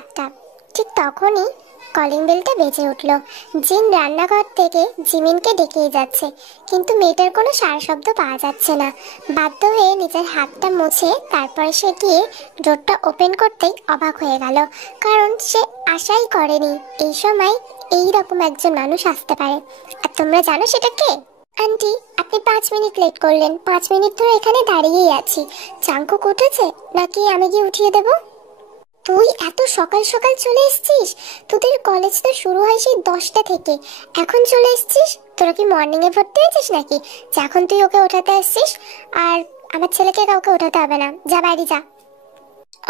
একটা। ঠিক তখনই কলিং বেলটা বেজে উঠল। জিন রান্নাঘর থেকে জিমিনকে ডেকেই যাচ্ছে, কিন্তু মেয়েটার কোনো সাড়া শব্দ পাওয়া যাচ্ছে না। বাধ্য হয়ে নিজের হাতটা মুছে তারপরে সে গিয়ে ডোরটা ওপেন করতেই অবাক হয়ে গেল, কারণ সে আশাই করেনি এই সময় এই রকম একজন মানুষ আসতে পারে। আর তোমরা জানো সেটা কে? আন্টি, আপনি 5 মিনিট লেট করলেন। 5 মিনিট ধরে এখানে দাঁড়িয়েই আছি। জাঙ্কুক উঠেছে নাকি আমি গিয়ে উঠিয়ে দেবো? তুই এত সকাল সকাল চলে এসেছিস? তোদের কলেজ তো শুরু হয় সেই 10টা থেকে, এখন চলে এসেছিস? তোরা কি মর্নিং এ ভর্তি হয়েছিস নাকি যে এখন তুই ওকে ওঠাতে আসছিস? আর আমার ছেলেকে কাউকে ওঠাতে হবে না, যা বাইরে যা।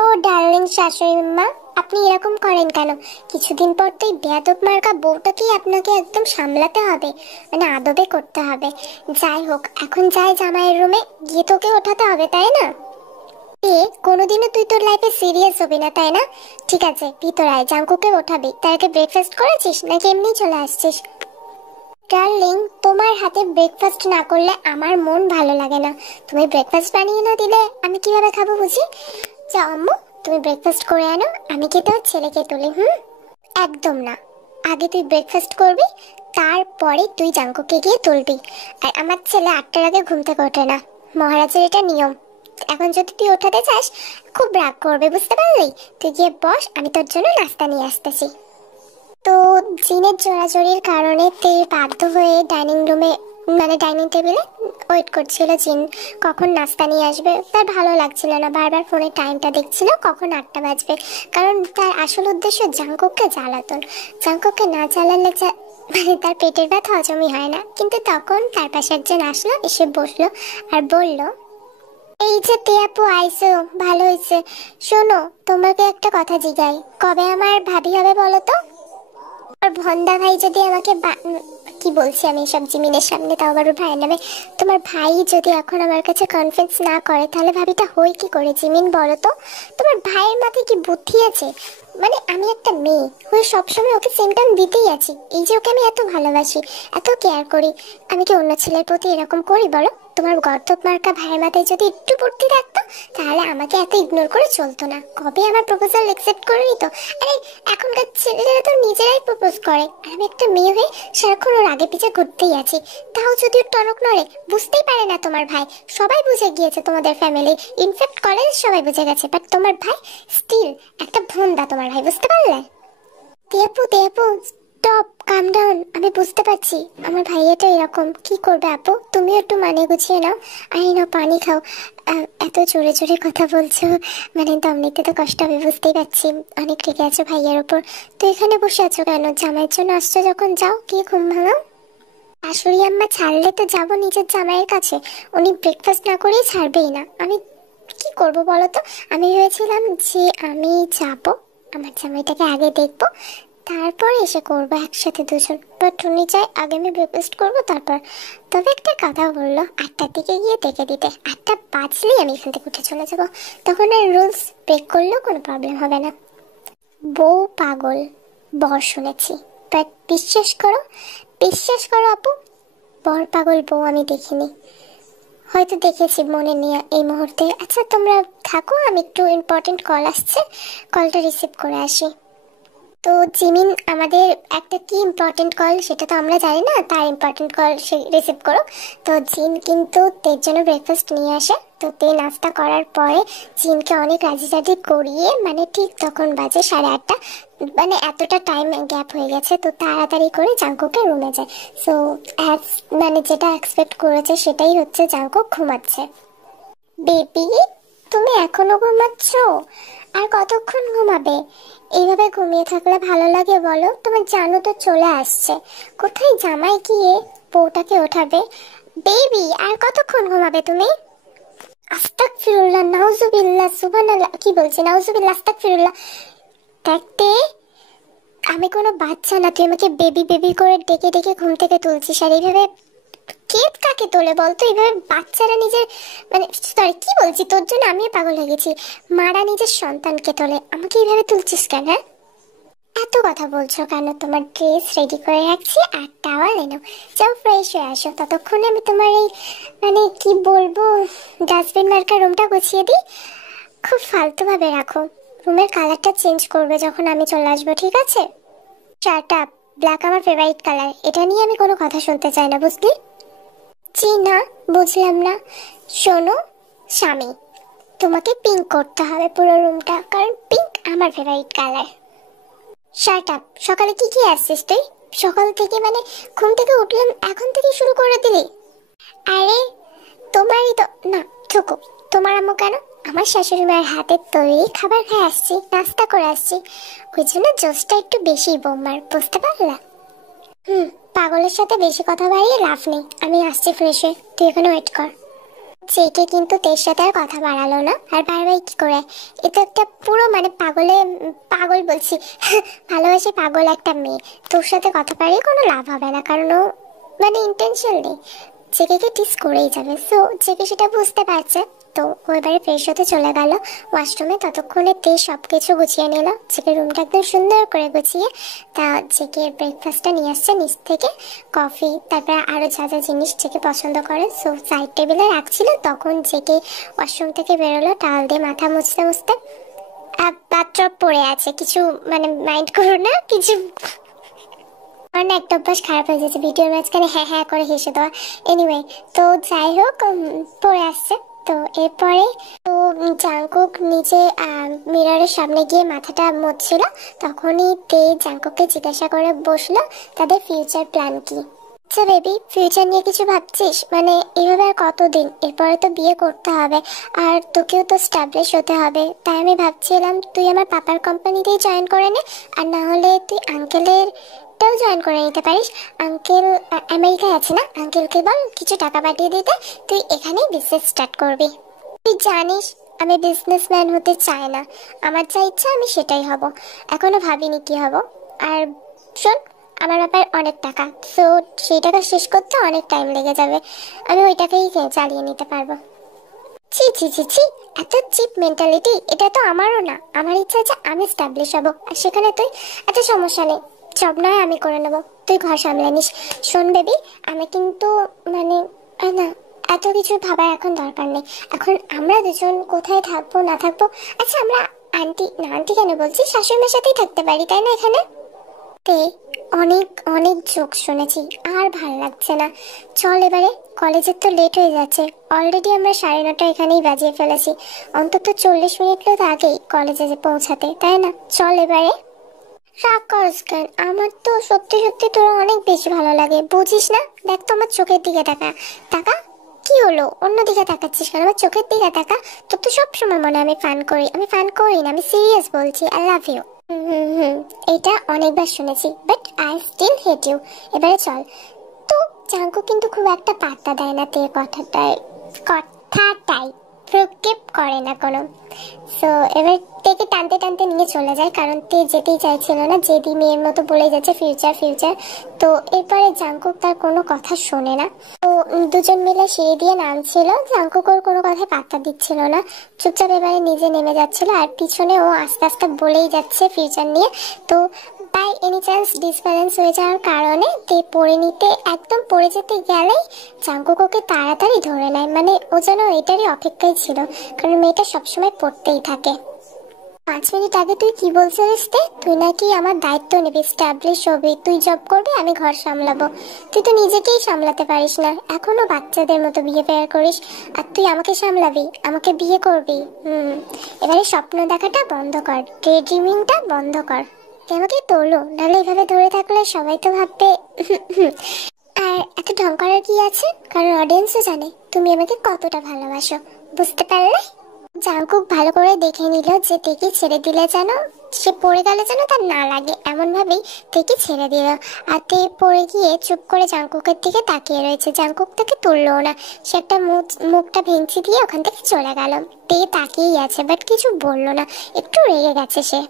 ও ডার্লিং শাশুড়ি মা, আপনি এরকম করেন কেন? কিছুদিন পর তো এই বেয়াদব মার্কা বউটাকেই আপনাকে একদম সামলাতে হবে, মানে আদবে করতে হবে। যাই হোক, এখন যাই জামাইয়ের রুমে গিয়ে তোকে ওঠাতে হবে, তাই না? কোনোদিনও তুই তোর লাইফে সিরিয়াস হবি না, তাই না? ঠিক আছে, ভিতর আয়, জাঙ্কুকে ওঠাবি। তার আগে ব্রেকফাস্ট করেছিস নাকি এমনি চলে আসছিস? ডার্লিং, তোমার হাতে ব্রেকফাস্ট না করলে আমার মন ভালো লাগে না। তুমি ব্রেকফাস্ট বানিয়ে না দিলে আমি কিভাবে খাবো বুঝি? যাও আম্মু, তুমি ব্রেকফাস্ট করে আনো, আমি খেতে ওর ছেলেকে তুলি। একদম না, আগে তুই ব্রেকফাস্ট করবি, তারপরে তুই জাঙ্কুকে গিয়ে তুলবি। আর আমার ছেলে 8টার আগে ঘুম থেকে ওঠে না, মহারাজের এটা নিয়ম। এখন যদি তুই ওঠাতে চাস খুব রাগ করবে, বুঝতে পারলি? তুই গিয়ে বস, আমি তোর জন্য নাস্তা নিয়ে আসতেছি। তো জিনের জোরাজোরির কারণে তে বাধ্য হয়ে ডাইনিং রুমে, মানে ডাইনিং টেবিলে ওয়েট করছিল জিন কখন নাস্তা নিয়ে আসবে। তার ভালো লাগছিল না, বারবার ফোনে টাইমটা দেখছিল কখন 8টা বাজবে, কারণ তার আসল উদ্দেশ্য জাঙ্কুককে জ্বালাতন। জাঙ্কুককে না জ্বালালে মানে তার পেটের ব্যথা হজমই হয় না। কিন্তু তখন তার পাশে একজন আসলো, এসে বসলো আর বলল, এই যে তে আপু আইসো, ভালো হয়েছে। শোনো, তোমাকে একটা কথা জিগাই, কবে আমার ভাবি হবে বলো তো? আর ভন্দা ভাই যদি আমাকে কি বলছি আমি এসব জিমিনের সামনে, তাও আবার ওর ভাইয়ের নামে। তোমার ভাই যদি এখন আমার কাছে কনফিডেন্স না করে তাহলে ভাবিটা হই কি করে? জিমিন বলো তো, তোমার ভাইয়ের মাথায় কি বুদ্ধি আছে? মানে আমি একটা মেয়ে হয়ে সবসময় ওকে সেম টাইম দিতেই আছি। এই যে ওকে আমি এত ভালোবাসি, এত কেয়ার করি, আমি কি অন্য ছেলের প্রতি এরকম করি বলো? তোমার গর্দভ মার্কা ভাইয়ের মাথায় যদি একটু বুদ্ধি থাকতো তাহলে আমাকে এত ইগনোর করে চলতো না, কবে আমার প্রপোজাল অ্যাকসেপ্ট করে নিত। আরে এখনকার ছেলেরা তো নিজেরাই প্রপোজ করে, আর আমি একটা মেয়ে হয়ে সারাক্ষণ ওর আগে পিছে ঘুরতেই আছি। তাও যদি ওর টনক নড়ে, বুঝতেই পারে না তোমার ভাই। সবাই বুঝে গিয়েছে তোমাদের ফ্যামিলি, ইনফ্যাক্ট কলেজ সবাই বুঝে গেছে, বাট তোমার ভাই স্টিল একটা ভোন্দা। তোমার ভাই, বুঝতে পারলে? দেপু দেপু, স্টপ, কাম ডাউন। আমি বুঝতে পারছি আমার ভাইয়াটা এরকম। কি করবে আপু, তুমি একটু মানে গুছিয়ে নাও। আই নাও, পানি খাও। এত জোরে জোরে কথা বলছো, মানে দম নিতে তো কষ্ট হবে, বুঝতেই পারছি। অনেক রেগে আছো ভাইয়ার উপর। তো এখানে বসে আছো কেন? জামাইয়ের জন্য আসছো যখন, যাও গিয়ে ঘুম ভাঙাও। শাশুড়ি আম্মা ছাড়লে তো যাবো নিজের জামাইয়ের কাছে, উনি ব্রেকফাস্ট না করেই ছাড়বেই না। আমি কি করব বলো তো? আমি ভেবেছিলাম যে আমি যাবো, আমার জামাইটাকে আগে দেখবো, তারপরে এসে করবো একসাথে দুজন। বাট উনি চাই আগে আমি ব্রেকফাস্ট করবো তারপর। তবে একটা কথা বললো, 8টার দিকে গিয়ে দেখে দিতে। 8টা বাজলেই আমি এখান থেকে উঠে চলে যাবো, তখন আর রুলস ব্রেক করলেও কোনো প্রবলেম হবে না। বউ পাগল, বর শুনেছি, বাট বিশ্বাস করো, বিশ্বাস করো আপু, বর পাগল বউ আমি দেখিনি। হয়তো দেখেছি, মনে নিয়ে এই মুহূর্তে। আচ্ছা তোমরা থাকো, আমি একটু ইম্পর্টেন্ট কল আসছে, কলটা রিসিভ করে আসি। তো জিমিন, আমাদের একটা কি ইম্পর্টেন্ট কল সেটা তো আমরা জানি না, তার ইম্পর্টেন্ট কল সে রিসিভ করো। তো জিন কিন্তু তের জন্য ব্রেকফাস্ট নিয়ে আসে। তো তে নাস্তা করার পরে জিনকে অনেক রাজি রাজি করিয়ে, মানে ঠিক তখন বাজে 8:30, মানে এতটা টাইম গ্যাপ হয়ে গেছে। তো তাড়াতাড়ি করে জাঙ্কুকের রুমে যায়। সো মানে যেটা এক্সপেক্ট করেছে সেটাই হচ্ছে, জাঙ্কুক ঘুমাচ্ছে। বেবি, তুমি এখনো ঘুমাচ্ছ? আর কতক্ষণ ঘুমাবে? এইভাবে ঘুমিয়ে থাকলে ভালো লাগে বলো? তোমার জানো তো চলে আসছে, কোথায় জামাই গিয়ে বউটাকে ওঠাবে। বেবি, আর কতক্ষণ ঘুমাবে তুমি? আস্তাগফিরুল্লাহ, নাউজুবিল্লাহ, সুবহানাল্লাহ, কি বলছি, নাউজুবিল্লাহ, আস্তাগফিরুল্লাহ। দেখতে আমি কোনো বাচ্চা না, তুই আমাকে বেবি বেবি করে ডেকে ডেকে ঘুম থেকে তুলছিস। আর এইভাবে কে কাকে তোলে বলতো? এইভাবে বাচ্চারা নিজের, মানে সরি কি বলছি, তোর জন্য আমিও পাগল হয়ে গেছি। মারা নিজের সন্তানকে তোলে, আমাকে এইভাবে তুলছিস কেন? হ্যাঁ, এত কথা বলছো কেন? তোমার ড্রেস রেডি করে রাখছি, আর টাওয়াল এনো, যাও ফ্রেশ হয়ে আসো। ততক্ষণে আমি তোমার এই, মানে কি বলবো, ডাস্টবিন মার্কা রুমটা গুছিয়ে দিই। খুব ফালতু ভাবে রাখো, রুমের কালারটা চেঞ্জ করবে যখন আমি চলে আসবো, ঠিক আছে? Shut up. ব্ল্যাক আমার ফেভারিট কালার, এটা নিয়ে আমি কোনো কথা শুনতে চাই না, বুঝলি? জি না, বুঝলাম না। শোনো স্বামী, তোমাকে পিঙ্ক করতে হবে পুরো রুমটা, কারণ পিঙ্ক আমার ফেভারিট কালার। Shut up. সকালে কি কি আসছিস তুই? সকাল থেকে মানে ঘুম থেকে উঠলাম এখন থেকে শুরু করে দিলি? আরে তোমারই তো না, থুকু। তোমার আম্মু কেন? আমার শাশুড়ি মায়ের হাতের তৈরি খাবার খেয়ে আসছি, নাস্তা করে আসছি, ওই জন্য জোশটা একটু বেশি বৌমার, বুঝতে পারলা? পাগলের সাথে বেশি কথা বাড়িয়ে লাভ নেই, আমি আসছি ফ্রেশ হয়ে, তুই এখানে ওয়েট কর। চেকে কিন্তু তের সাথে আর কথা বাড়ালো না, আর বারবার কি করে, এ তো একটা পুরো মানে পাগল বলছি ভালোবাসে পাগল একটা মেয়ে, তোর সাথে কথা বাড়িয়ে কোনো লাভ হবে না, কারণ ও মানে ইন্টেনশন নেই, জেকে টিস করেই যাবে। সো জেকে সেটা বুঝতে পারছে, তো ও এবারে ফ্রেশ হতে চলে গেল ওয়াশরুমে। ততক্ষণে তে সব কিছু গুছিয়ে নিল, জেকে রুমটা একদম সুন্দর করে গুছিয়ে তা জেকে ব্রেকফাস্টটা নিয়ে আসছে নিচ থেকে, কফি, তারপরে আরও যা যা জিনিস জেকে পছন্দ করে সো সাইড টেবিলে রাখছিল। তখন জেকে ওয়াশরুম থেকে বেরোলো টাওয়াল দিয়ে মাথা মুছতে মুছতে। বাথটব পড়ে আছে, কিছু মানে মাইন্ড করো না, কিছু আমার না একটা অভ্যাস খারাপ হয়ে যাচ্ছে ভিডিওর মাঝখানে হ্যাঁ হ্যাঁ করে হেসে দেওয়া। এনিওয়ে, তো যাই হোক পড়ে আসছে। তো এরপরে তো জাংকুক নিচে মিররের সামনে গিয়ে মাথাটা মুছছিল, তখনই তে জাংকুককে জিজ্ঞাসা করে বসলো তাদের ফিউচার প্ল্যান কি। আচ্ছা বেবি, ফিউচার নিয়ে কিছু ভাবছিস? মানে এভাবে আর কতদিন? এরপরে তো বিয়ে করতে হবে আর তোকেও তো স্টাবলিশ হতে হবে, তাই আমি ভাবছিলাম তুই আমার পাপার কোম্পানিতেই জয়েন করে নে, আর না হলে তুই আঙ্কেলের টাও জয়েন করে নিতে পারিস। আঙ্কেল আমেরিকায় আছে না, আঙ্কেলকে বল কিছু টাকা পাঠিয়ে দিতে, তুই এখানেই বিজনেস স্টার্ট করবি। তুই জানিস আমি বিজনেসম্যান হতে চাই না, আমার যা ইচ্ছা আমি সেটাই হব, এখনো ভাবিনি কি হব। আর শোন, আমার ব্যাপার অনেক টাকা, সো সেই টাকা শেষ করতে অনেক টাইম লেগে যাবে, আমি ওই টাকাই চালিয়ে নিতে পারবো। ছি ছি ছি ছি, এত চিপ মেন্টালিটি, এটা তো আমারও না। আমার ইচ্ছা আছে আমি স্টাবলিশ হব, আর সেখানে তুই, এত সমস্যা নেই, সব নয় আমি করে নেবো, তুই ঘর সামলে নিস। শোন বেবি, আমি কিন্তু মানে না, এত কিছু ভাবার এখন দরকার নেই, এখন আমরা দুজন কোথায় থাকবো না থাকবো, আচ্ছা আমরা আন্টি না, আন্টি কেন বলছি, শাশুড়িমার সাথেই থাকতে পারি তাই না এখানে? তে অনেক অনেক জোক শুনেছি, আর ভাল লাগছে না, চল এবারে, কলেজের তো লেট হয়ে যাচ্ছে, অলরেডি আমরা 9:30 এখানেই বাজিয়ে ফেলেছি, অন্তত 40 মিনিট তো আগেই কলেজে পৌঁছাতে, তাই না? চল এবারে। রাগ করিস কেন? আমার তো সত্যি সত্যি তোর অনেক বেশি ভালো লাগে, বুঝিস না? দেখ তো আমার চোখের দিকে তাকা, তাকা। কি হলো, অন্যদিকে তাকাচ্ছিস কেন? আমার চোখের দিকে তাকা। তোর তো সবসময় মনে আমি ফান করি, আমি ফান করি না, আমি সিরিয়াস বলছি, আই লাভ ইউ। এটা অনেকবার শুনেছি, but I still hate you. এবারে চল। তো জাঙ্কু কিন্তু খুব একটা পাত্তা দেয় না তে কথাটাই প্রক্ষেপ করে না কোনো। সো এবার তেকে টানতে টানতে নিয়ে চলে যায়, কারণ তে যেতেই চাইছিল না, যেদি মেয়ের মতো বলে যাচ্ছে ফিউচার ফিউচার। তো এরপরে জাঙ্কুক তার কোনো কথা শোনে না, তো দুজন মিলে সিঁড়ি দিয়ে নামছিল, জাঙ্কুক ওর কোনো কথায় পাত্তা দিচ্ছিল না, চুপচাপ এবারে নিজে নেমে যাচ্ছিল, আর পিছনে ও আস্তে আস্তে বলেই যাচ্ছে ফিউচার নিয়ে। তো বাই এনি চান্স ডিসব্যালেন্স হয়ে যাওয়ার কারণে তে পড়ে নিতে একদম পড়ে যেতে গেলেই জাঙ্কুক ওকে তাড়াতাড়ি ধরে নেয়, মানে ও যেন এটারই অপেক্ষায় ছিল, কারণ মেয়েটা সবসময় পড়তেই থাকে। 5 মিনিট আগে তুই কি বলছিলিস তে? তুই নাকি আমার দায়িত্ব নিবি, স্টাবলিশ হবি, তুই জব করবি, আমি ঘর সামলাবো। তুই তো নিজেকেই সামলাতে পারিস না, এখনো বাচ্চাদের মতো বিহেভিয়ার করিস, আর তুই আমাকে সামলাবি, আমাকে বিয়ে করবি? এবারে স্বপ্ন দেখাটা বন্ধ কর, ডে ড্রিমিংটা বন্ধ কর। আমাকে তোলো, নাহলে এভাবে ধরে থাকলে সবাই তো ভাববে আর এত ঢং করার কি আছে, কারণ অডিয়েন্সও জানে তুমি আমাকে কতটা ভালোবাসো, বুঝতে পারলে? জাঙ্কুক ভালো করে দেখে নিল যে তেকে ছেড়ে দিলে যেন সে পড়ে গেলে যেন তার না লাগে, এমন ভাবেই তেকে ছেড়ে দিল, আর তে পড়ে গিয়ে চুপ করে জাঙ্কুকের দিকে তাকিয়ে রয়েছে। জাঙ্কুক তাকে তুললো না, সে একটা মুখটা ভেঙচি দিয়ে ওখান থেকে চলে গেল। তে তাকিয়েই আছে, বাট কিছু বললো না, একটু রেগে গেছে সে।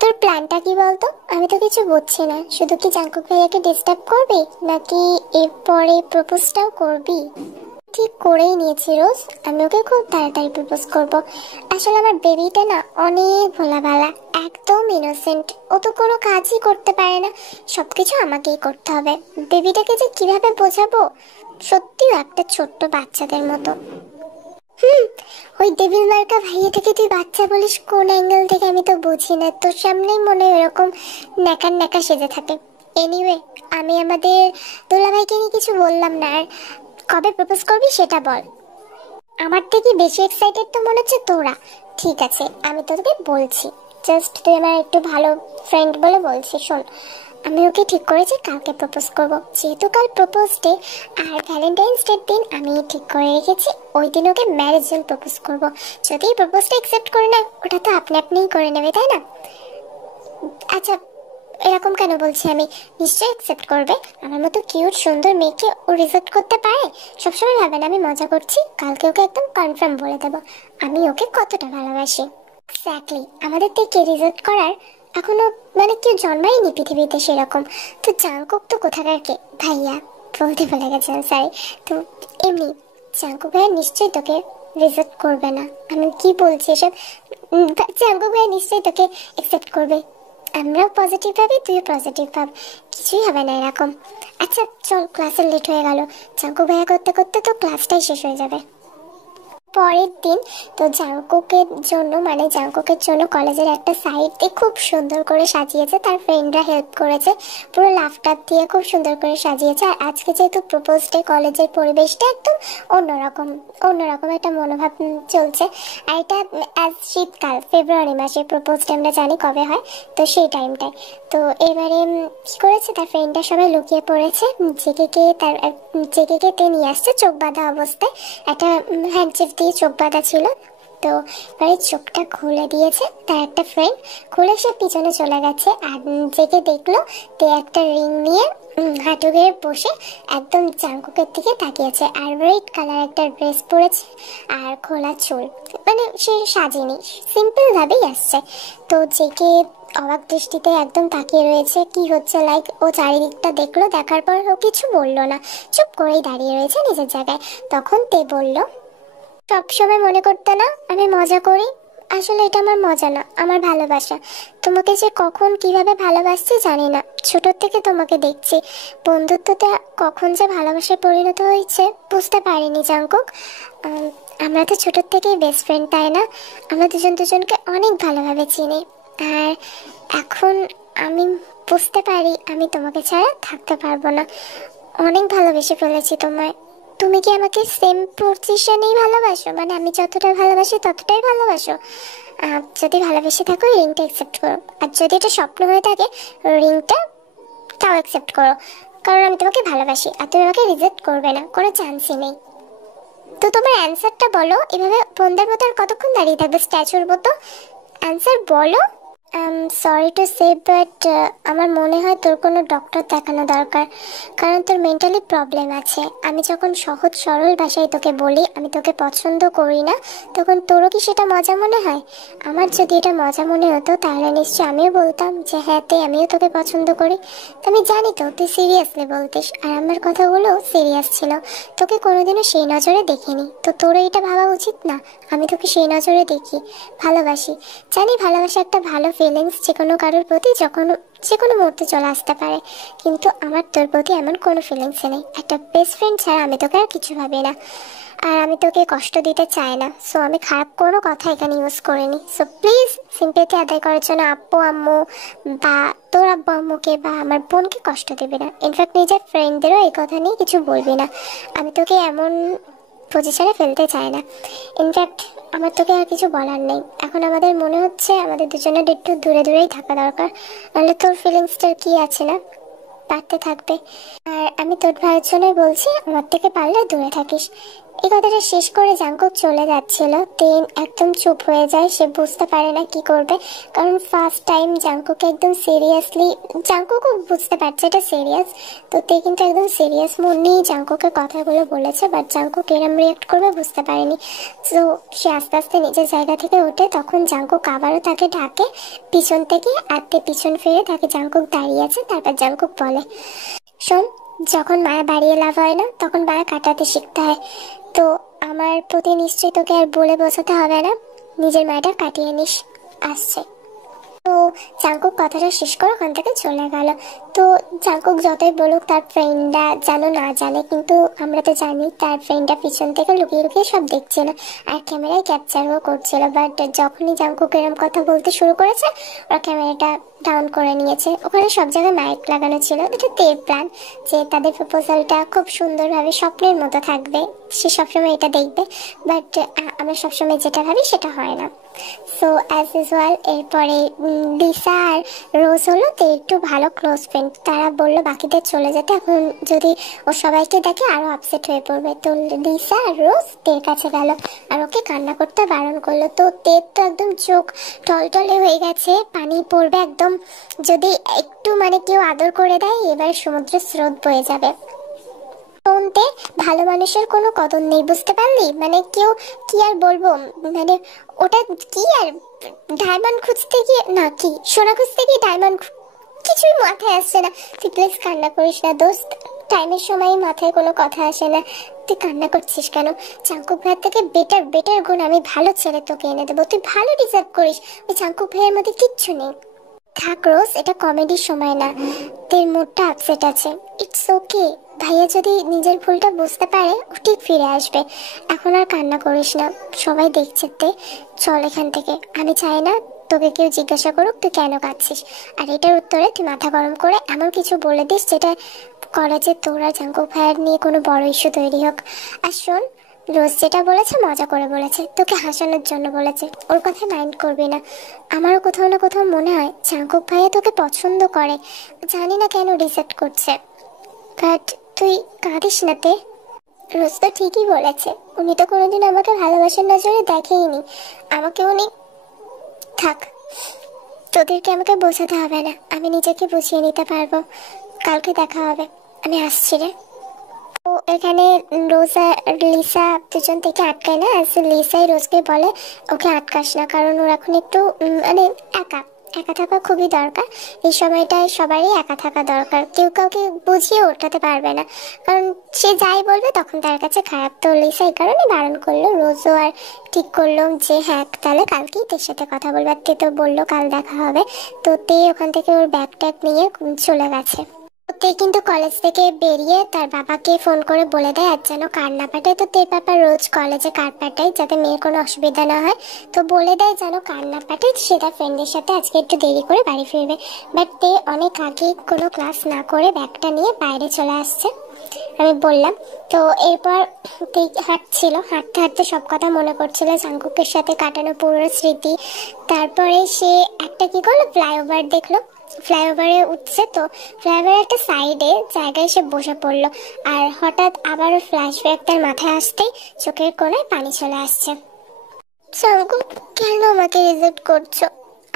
তোর প্ল্যানটা কি বলতো? আমি তো কিছু বুঝছি না, শুধু কি জাঙ্কুক ভাইয়াকে ডিস্টার্ব করবি, নাকি এরপরে প্রপোজটাও করবি? ঠিক করেই নিয়েছি রোজ, আমি ওকে খুব তাড়াতাড়ি প্রপোজ করব। আসলে আমার বেবিটা না অনেক ভোলাভালা, একদম ইনোসেন্ট, ও তো কোনো কাজই করতে পারে না, সবকিছু আমাকেই করতে হবে। বেবিটাকে যে কিভাবে বোঝাবো, সত্যিও একটা ছোট্ট বাচ্চাদের মতো। হুম, ওই ডেভিল মার্কা ভাইয়া থেকে তুই বাচ্চা বলিস কোন অ্যাঙ্গেল থেকে আমি তো বুঝি না, তোর সামনেই মনে হয় এরকম ন্যাকা ন্যাকা সেজে থাকে। এনিওয়ে, আমি আমাদের দুলাভাইকে নিয়ে কিছু বললাম না। আর কবে প্রপোজ করবি সেটা বল। আমার থেকে বেশি এক্সাইটেড তো মনে হচ্ছে তোরা। ঠিক আছে, আমি তোকে বলছি, জাস্ট তুই আমার একটু ভালো ফ্রেন্ড বলে বলছি। শোন, আমি ওকে ঠিক করেছি কালকে প্রপোজ করব, যেহেতু কাল প্রপোজ ডে আর ভ্যালেন্টাইন্স ডের দিন আমি ঠিক করে রেখেছি ওই দিন ওকে ম্যারেজ জন্য প্রপোজ করব। যদি প্রপোজটা অ্যাকসেপ্ট করে না, ওটা তো আপনি আপনিই করে নেবে, তাই না? আচ্ছা, এরকম কেন বলছি আমি? নিশ্চয়ই অ্যাকসেপ্ট করবে। আমার মতো কিউট সুন্দর মেয়েকে ও রিজেক্ট করতে পারে? সবসময় ভাবেন আমি মজা করছি, কালকে ওকে একদম কনফার্ম বলে দেবো আমি ওকে কতটা ভালোবাসি। এক্স্যাক্টলি, আমাদের থেকে রিজেক্ট করার এখনো মানে কেউ জন্মায়নি পৃথিবীতে সেরকম। তো জাঙ্কুক তো কোথাকার কে ভাইয়া, বলতে ভুলে গেছিলাম, সরি। তো এমনি জাঙ্কুক ভাইয়া নিশ্চয়ই তোকে রিজেক্ট করবে না। আমি কি বলছি এসব? জাঙ্কুক ভাইয়া নিশ্চয়ই তোকে অ্যাকসেপ্ট করবে। আমরাও পজিটিভ ভাবি, তুইও পজিটিভ ভাব, কিছুই হবে না এরকম। আচ্ছা চল, ক্লাসে লেট হয়ে গেল। জাঙ্কুক ভাইয়া করতে করতে তো ক্লাসটাই শেষ হয়ে যাবে। পরের দিন তো জাঙ্কুকের জন্য কলেজের একটা সাইডে খুব সুন্দর করে সাজিয়েছে, তার ফ্রেন্ডরা হেল্প করেছে, পুরো লাফটাপ দিয়ে খুব সুন্দর করে সাজিয়েছে। আর আজকে যেহেতু প্রপোজ ডে, কলেজের পরিবেশটা একদম অন্যরকম অন্যরকম একটা মনোভাব চলছে। আর এটা অ্যাজ শীতকাল, ফেব্রুয়ারি মাসে প্রপোজ ডে আমরা জানি কবে হয়, তো সেই টাইমটায়। তো এবারে কি করেছে, তার ফ্রেন্ডরা সবাই লুকিয়ে পড়েছে, জেকেকে নিয়ে আসছে চোখ বাঁধা অবস্থায়, একটা হ্যান্ডচিপ দিয়ে চোখ বাঁধা ছিল। তো এবারে চোখটা খুলে দিয়েছে তার একটা ফ্রেন্ড, খুলে সে পিছনে চলে গেছে। আর জেকে দেখলো তে একটা রিং নিয়ে হাঁটু গেড়ে বসে একদম জাঙ্কুকের দিকে তাকিয়েছে। আর রেড কালার একটা ড্রেস পরেছে আর খোলা চুল, মানে সে সাজেনি, সিম্পল ভাবেই আসছে। তো জেকে অবাক দৃষ্টিতে একদম তাকিয়ে রয়েছে, কি হচ্ছে লাইক ও চারিদিকটা দেখলো, দেখার পর ও কিছু বললো না, চুপ করেই দাঁড়িয়ে রয়েছে নিজের জায়গায়। তখন তে বলল, সবসময় মনে করতে না আমি মজা করি, আসলে এটা আমার মজা না, আমার ভালোবাসা। তোমাকে যে কখন কিভাবে ভালোবাসছি জানি না, ছোট থেকে তোমাকে দেখছি, বন্ধুত্বটা কখন যে ভালোবাসায় পরিণত হয়েছে বুঝতে পারিনি জাঙ্কুক। আমরা তো ছোটোর থেকেই বেস্ট ফ্রেন্ড, তাই না? আমরা দুজন দুজনকে অনেক ভালোভাবে চিনি। আর এখন আমি বুঝতে পারি আমি তোমাকে ছাড়া থাকতে পারবো না, অনেক ভালোবেসে ফেলেছি তোমায়। তুমি কি আমাকে সেম পজিশনেই ভালোবাসো, মানে আমি যতটা ভালোবাসি ততটাই ভালোবাসো? যদি ভালোবেসে থাকো রিংটা অ্যাকসেপ্ট করো, আর যদি এটা স্বপ্ন হয়ে থাকে রিংটা তাও অ্যাকসেপ্ট করো, কারণ আমি তোমাকে ভালোবাসি আর তুমি আমাকে রিজেক্ট করবে না, কোনো চান্সই নেই। তো তোমার অ্যান্সারটা বলো, এভাবে বন্ধার মতো আর কতক্ষণ দাঁড়িয়ে থাকবে স্ট্যাচুর মতো? অ্যান্সার বলো। সরি টু সে বাট আমার মনে হয় তোর কোনো ডক্টর দেখানো দরকার, কারণ তোর মেন্টালি প্রবলেম আছে। আমি যখন সহজ সরল ভাষায় তোকে বলি আমি তোকে পছন্দ করি না, তখন তোরও কি সেটা মজা মনে হয়? আমার যদি এটা মজা মনে হতো তাহলে নিশ্চয়ই আমিও বলতাম যে হ্যাঁ আমিও তোকে পছন্দ করি। আমি জানি তো তুই সিরিয়াসলি বলতিস, আর আমার কথাগুলো সিরিয়াস ছিল, তোকে কোনোদিনও সেই নজরে দেখিনি। তো তোরও এটা ভাবা উচিত না আমি তোকে সেই নজরে দেখি, ভালোবাসি। জানি ভালোবাসা একটা ভালো ফিলিংস, যে কোনো কারোর প্রতি যখন যে কোনো মুহূর্তে চলে আসতে পারে, কিন্তু আমার তোর প্রতি এমন কোনো ফিলিংস নেই। একটা বেস্ট ফ্রেন্ড ছাড়া আমি তোকে আর কিছু ভাবি না, আর আমি তোকে কষ্ট দিতে চাই না, সো আমি খারাপ কোনো কথা এখানে ইউজ করিনি। সো প্লিজ সিম্পেথি আদায় করার জন্য আব্বু আম্মু বা তোর আব্বু আম্মুকে বা আমার বোনকে কষ্ট দেবে না, ইনফ্যাক্ট নিজের ফ্রেন্ডদেরও এই কথা নিয়ে কিছু বলবি না। আমি তোকে এমন পজিশনে ফেলতে চাই না। ইনফ্যাক্ট আমার তোকে আর কিছু বলার নেই, এখন আমাদের মনে হচ্ছে আমাদের দুজনের একটু দূরে দূরেই থাকা দরকার, নাহলে তোর ফিলিংসটার কি আছে না, বাড়তে থাকবে। আর আমি তোর ভাইয়ের জন্যই বলছি আমার থেকে পারলে দূরে থাকিস। এই কথাটা শেষ করে জাঙ্কুক চলে যাচ্ছিল, তেন একদম চুপ হয়ে যায়, সে বুঝতে পারে না কি করবে, কারণ ফার্স্ট টাইম জাঙ্কুক একদম সিরিয়াসলি, জাঙ্কুকও বুঝতে পারছে এটা সিরিয়াস, তো তে কিন্তু একদম সিরিয়াস মন নিয়ে জাঙ্কুকের কথাগুলো বলেছে, বাট জাঙ্কুক এরম রিয়াক্ট করবে বুঝতে পারেনি। তো সে আস্তে আস্তে নিজের জায়গা থেকে ওঠে, তখন জাঙ্কুক আবারও তাকে ডাকে পিছন থেকে, আর তে পিছন ফিরে তাকে জাঙ্কুক দাঁড়িয়ে আছে। তারপর জাঙ্কুক বলে, শোন, যখন মায়া বাড়িয়ে লাভ হয় না তখন মায়া কাটাতে শিখতে হয়, তো আমার প্রতি নিশ্চয়ই তোকে আর বলে বোঝাতে হবে না, নিজের মায়াটা কাটিয়ে নিস। আসছে। তো জাঙ্কুক কথাটা শেষ করে ওখান থেকে চলে গেল। তো জাঙ্কুক যতই বলুক তার ফ্রেন্ডরা যেন না জানে, কিন্তু আমরা তো জানি তার ফ্রেন্ডরা পিছন থেকে লুকিয়ে লুকিয়ে সব দেখছিল আর ক্যামেরায় ক্যাপচারও করছিল। বাট যখনই জাঙ্কুক এরম কথা বলতে শুরু করেছে ওরা ক্যামেরাটা ডাউন করে নিয়েছে। ওখানে সব জায়গায় মাইক লাগানো ছিল। এটা তের প্ল্যান যে তাদের প্রপোজালটা খুব সুন্দরভাবে স্বপ্নের মতো থাকবে, সে সবসময় এটা দেখবে। বাট আমরা সবসময় যেটা ভাবি সেটা হয় না। সো অ্যাজ ইউজুয়াল এরপরে লিসা আর রোজ হলো তো একটু ভালো ক্লোজ ফ্রেন্ড। তারা বললো বাকিদের চলে যেতে, এখন যদি ও সবাইকে দেখে আরো আপসেট হয়ে পড়বে। তো লিসা আর রোজ তের কাছে গেল আর ওকে কান্না করতে বারণ করলো। তো তের তো একদম চোখ টলটলে হয়ে গেছে, পানি পড়বে একদম, যদি একটু মানে কেউ আদর করে দেয় এবার সমুদ্রের স্রোত বয়ে যাবে। শুনতে ভালো মানুষের কোনো কদর নেই, বুঝতে পারলি? মানে কেউ কি আর বলবো, মানে ওটা কি আর ডায়মন্ড খুঁজতে গিয়ে না কি সোনা খুঁজতে গিয়ে ডায়মন্ড, কিছুই মাথায় আসছে না। তুই প্লিজ কান্না করিস না দোস্ত, টাইমের সময় মাথায় কোনো কথা আসে না, তুই কান্না করছিস কেন? জাঙ্কুক ভাইয়ের থেকে বেটার বেটার গুণ আমি ভালো ছেলে তোকে এনে দেবো, তুই ভালো ডিজার্ভ করিস। ওই জাঙ্কুক ভাইয়ের মধ্যে কিচ্ছু নেই। থাক রোজ, এটা কমেডির সময় না, তোর মুডটা আপসেট আছে, ইটস ওকে। ভাইয়া যদি নিজের ভুলটা বুঝতে পারে ও ঠিক ফিরে আসবে, এখন আর কান্না করিস না, সবাই দেখছে। তে চল এখান থেকে, আমি চাই না তোকে কেউ জিজ্ঞাসা করুক তুই কেন কাঁদছিস। আর এটার উত্তরে তুই মাথা গরম করে এমন কিছু বলে দিস যেটা করে যে তোর আর জাঙ্কুক ভাইয়ের নিয়ে কোনো বড় ইস্যু তৈরি হোক। আর শোন, রোজ যেটা বলেছে মজা করে বলেছে, তোকে হাসানোর জন্য বলেছে, ওর কথা মাইন্ড করবি না। আমারও কোথাও না কোথাও মনে হয় জাঙ্কুক ভাইয়া তোকে পছন্দ করে, জানি না কেন রিজেক্ট করছে। বাট তুই কাঁদিস না তে, রোজ তো ঠিকই বলেছে, উনি তো কোনোদিন আমাকে ভালোবাসার নজরে দেখেইনি। আমাকে উনি, থাক তোদেরকে আমাকে বোঝাতে হবে না, আমি নিজেকে বুঝিয়ে নিতে পারবো। কালকে দেখা হবে, আমি আসছি রে। তো এখানে রোজ আর লিসা দুজন থেকে আটকায় না, লিসাই রোজকে বলে ওকে আটকাস না, কারণ ওর এখন একটু মানে একা একা থাকা খুবই দরকার। এই সময়টায় সবারই একা থাকা দরকার, কেউ কাউকে বুঝিয়ে ওঠাতে পারবে না, কারণ সে যাই বলবে তখন তার কাছে খারাপ। তো লিসা এই কারণে বারণ করলো। রোজও আর ঠিক করলো যে হ্যাঁ তাহলে কালকেই তের সাথে কথা বলবে। আর তে তো বললো কাল দেখা হবে। তো তে ওখান থেকে ওর ব্যাগ ট্যাগ নিয়ে চলে গেছে। তে কিন্তু কলেজ থেকে বেরিয়ে তার বাবাকে ফোন করে বলে দেয় আর যেন কার না পাঠায়। তো তের পাপা রোজ কলেজে কার পাঠায় যাতে মেয়ের কোনো অসুবিধা না হয়, তো বলে দেয় যেন কার না পাঠায়, সেটা ফ্রেন্ডের সাথে আজকে একটু দেরি করে বাড়ি ফিরবে। বাট তে অনেক আগে কোনো ক্লাস না করে ব্যাগটা নিয়ে বাইরে চলে আসছে, আমি বললাম। তো এরপর তে হাঁটছিল, হাঁটতে হাঁটতে সব কথা মনে করছিল, জাঙ্কুকের সাথে কাটানো পুরো স্মৃতি। তারপরে সে একটা কি করলো, ফ্লাইওভার দেখলো, ফ্লাইওভারে উঠছে। তো ফ্লাইওভারের একটা সাইডে জায়গায় সে বসে পড়লো, আর হঠাৎ আবারও ফ্ল্যাশব্যাক তার মাথায় আসতেই চোখের কোণায় পানি চলে আসছে। জাঙ্কুক, কেন আমাকে রিজেক্ট করছো?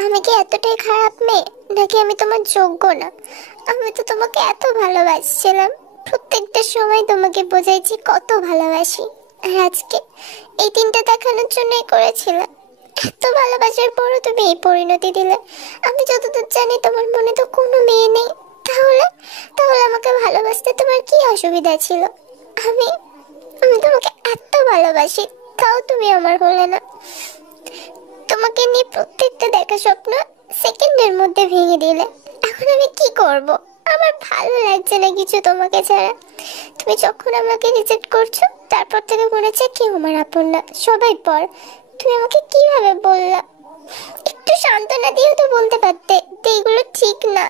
আমি কি এতটাই খারাপ মেয়ে, নাকি আমি তোমার যোগ্য না? আমি তো তোমাকে এত ভালোবাসছিলাম, প্রত্যেকটা সময় তোমাকে বোঝাইছি কত ভালোবাসি, আর আজকে এই দিনটা দেখানোর জন্যই করেছিলাম। এত ভালোবাসার পরও তুমি এই পরিণতি দিলে। আমি যতদূর জানি তোমার মনে তো কোনো মেয়ে নেই, তাহলে তাহলে আমাকে ভালোবাসতে তোমার কি অসুবিধা ছিল? আমি আমি তোমাকে এত ভালোবাসি, তাও তুমি আমার হলে না। তোমাকে নিয়ে প্রত্যেকটা দেখা স্বপ্ন সেকেন্ডের মধ্যে ভেঙে দিলে। এখন আমি কি করব? আমার ভালো লাগছে না কিছু তোমাকে ছাড়া। তুমি যখন আমাকে রিজেক্ট করছো তারপর থেকে মনে হচ্ছে কেউ আমার আপন না, সবাই পর। তুমি আমাকে কিভাবে বললা? একটু সান্ত্বনা দিয়েও তো বলতে পারতে এগুলো ঠিক না,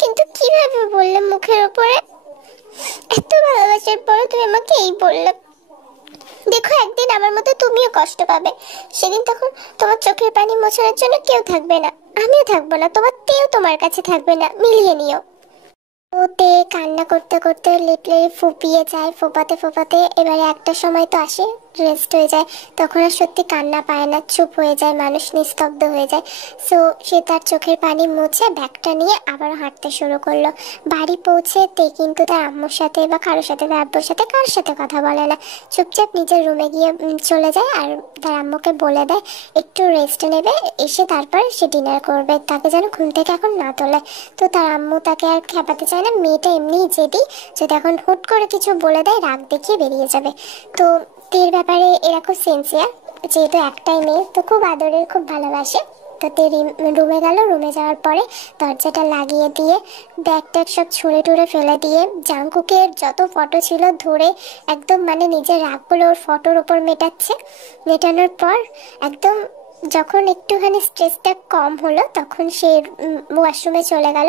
কিন্তু কিভাবে বললে মুখের উপরে? এত ভালোবাসার পরে তুমি আমাকে এই বললে। দেখো একদিন আমার মতো তুমিও কষ্ট পাবে, সেদিন তখন তোমার চোখের পানি মোছানোর জন্য কেউ থাকবে না, আমিও থাকবো না, তোমার তেও তোমার কাছে থাকবে না, মিলিয়ে নিও। ওতে কান্না করতে করতে লিটলে ফুপিয়ে যায়, ফোপাতে ফোপাতে এবারে একটা সময় তো আসে, রেস্ট হয়ে যায়, তখন আর সত্যি কান্না পায় না, চুপ হয়ে যায়, মানুষ নিস্তব্ধ হয়ে যায়। সো সে তার চোখের পানি মুছে ব্যাগটা নিয়ে আবার হাঁটতে শুরু করলো। বাড়ি পৌঁছে তে কিন্তু তার আম্মুর সাথে বা কারোর সাথে, তার আব্বুর সাথে কারোর সাথে কথা বলে না, চুপচাপ নিজের রুমে গিয়ে চলে যায় আর তার আম্মুকে বলে দেয় একটু রেস্ট নেবে, এসে তারপর সে ডিনার করবে, তাকে যেন ঘুম থেকে এখন না তোলে। তো তার আম্মু তাকে আর খেপাতে চায় না, মেয়েটা এমনিই জেদি, যদি এখন হুট করে কিছু বলে দেয় রাগ দেখিয়ে বেরিয়ে যাবে। তো তের ব্যাপারে এরা খুব সিনসিয়ার, যেহেতু একটাই মেয়ে তো খুব আদরের, খুব ভালোবাসে। তো তে রুমে গেল। রুমে যাওয়ার পরে দরজাটা লাগিয়ে দিয়ে ব্যাগ ট্যাগ সব ছুঁড়ে টুড়ে ফেলে দিয়ে জাঙ্কুকের যত ফটো ছিল ধরে একদম মানে নিজের রাগগুলো ওর ফটোর ওপর মেটানোর পর একদম যখন একটুখানি স্ট্রেসটা কম হলো তখন সে ওয়াশরুমে চলে গেল।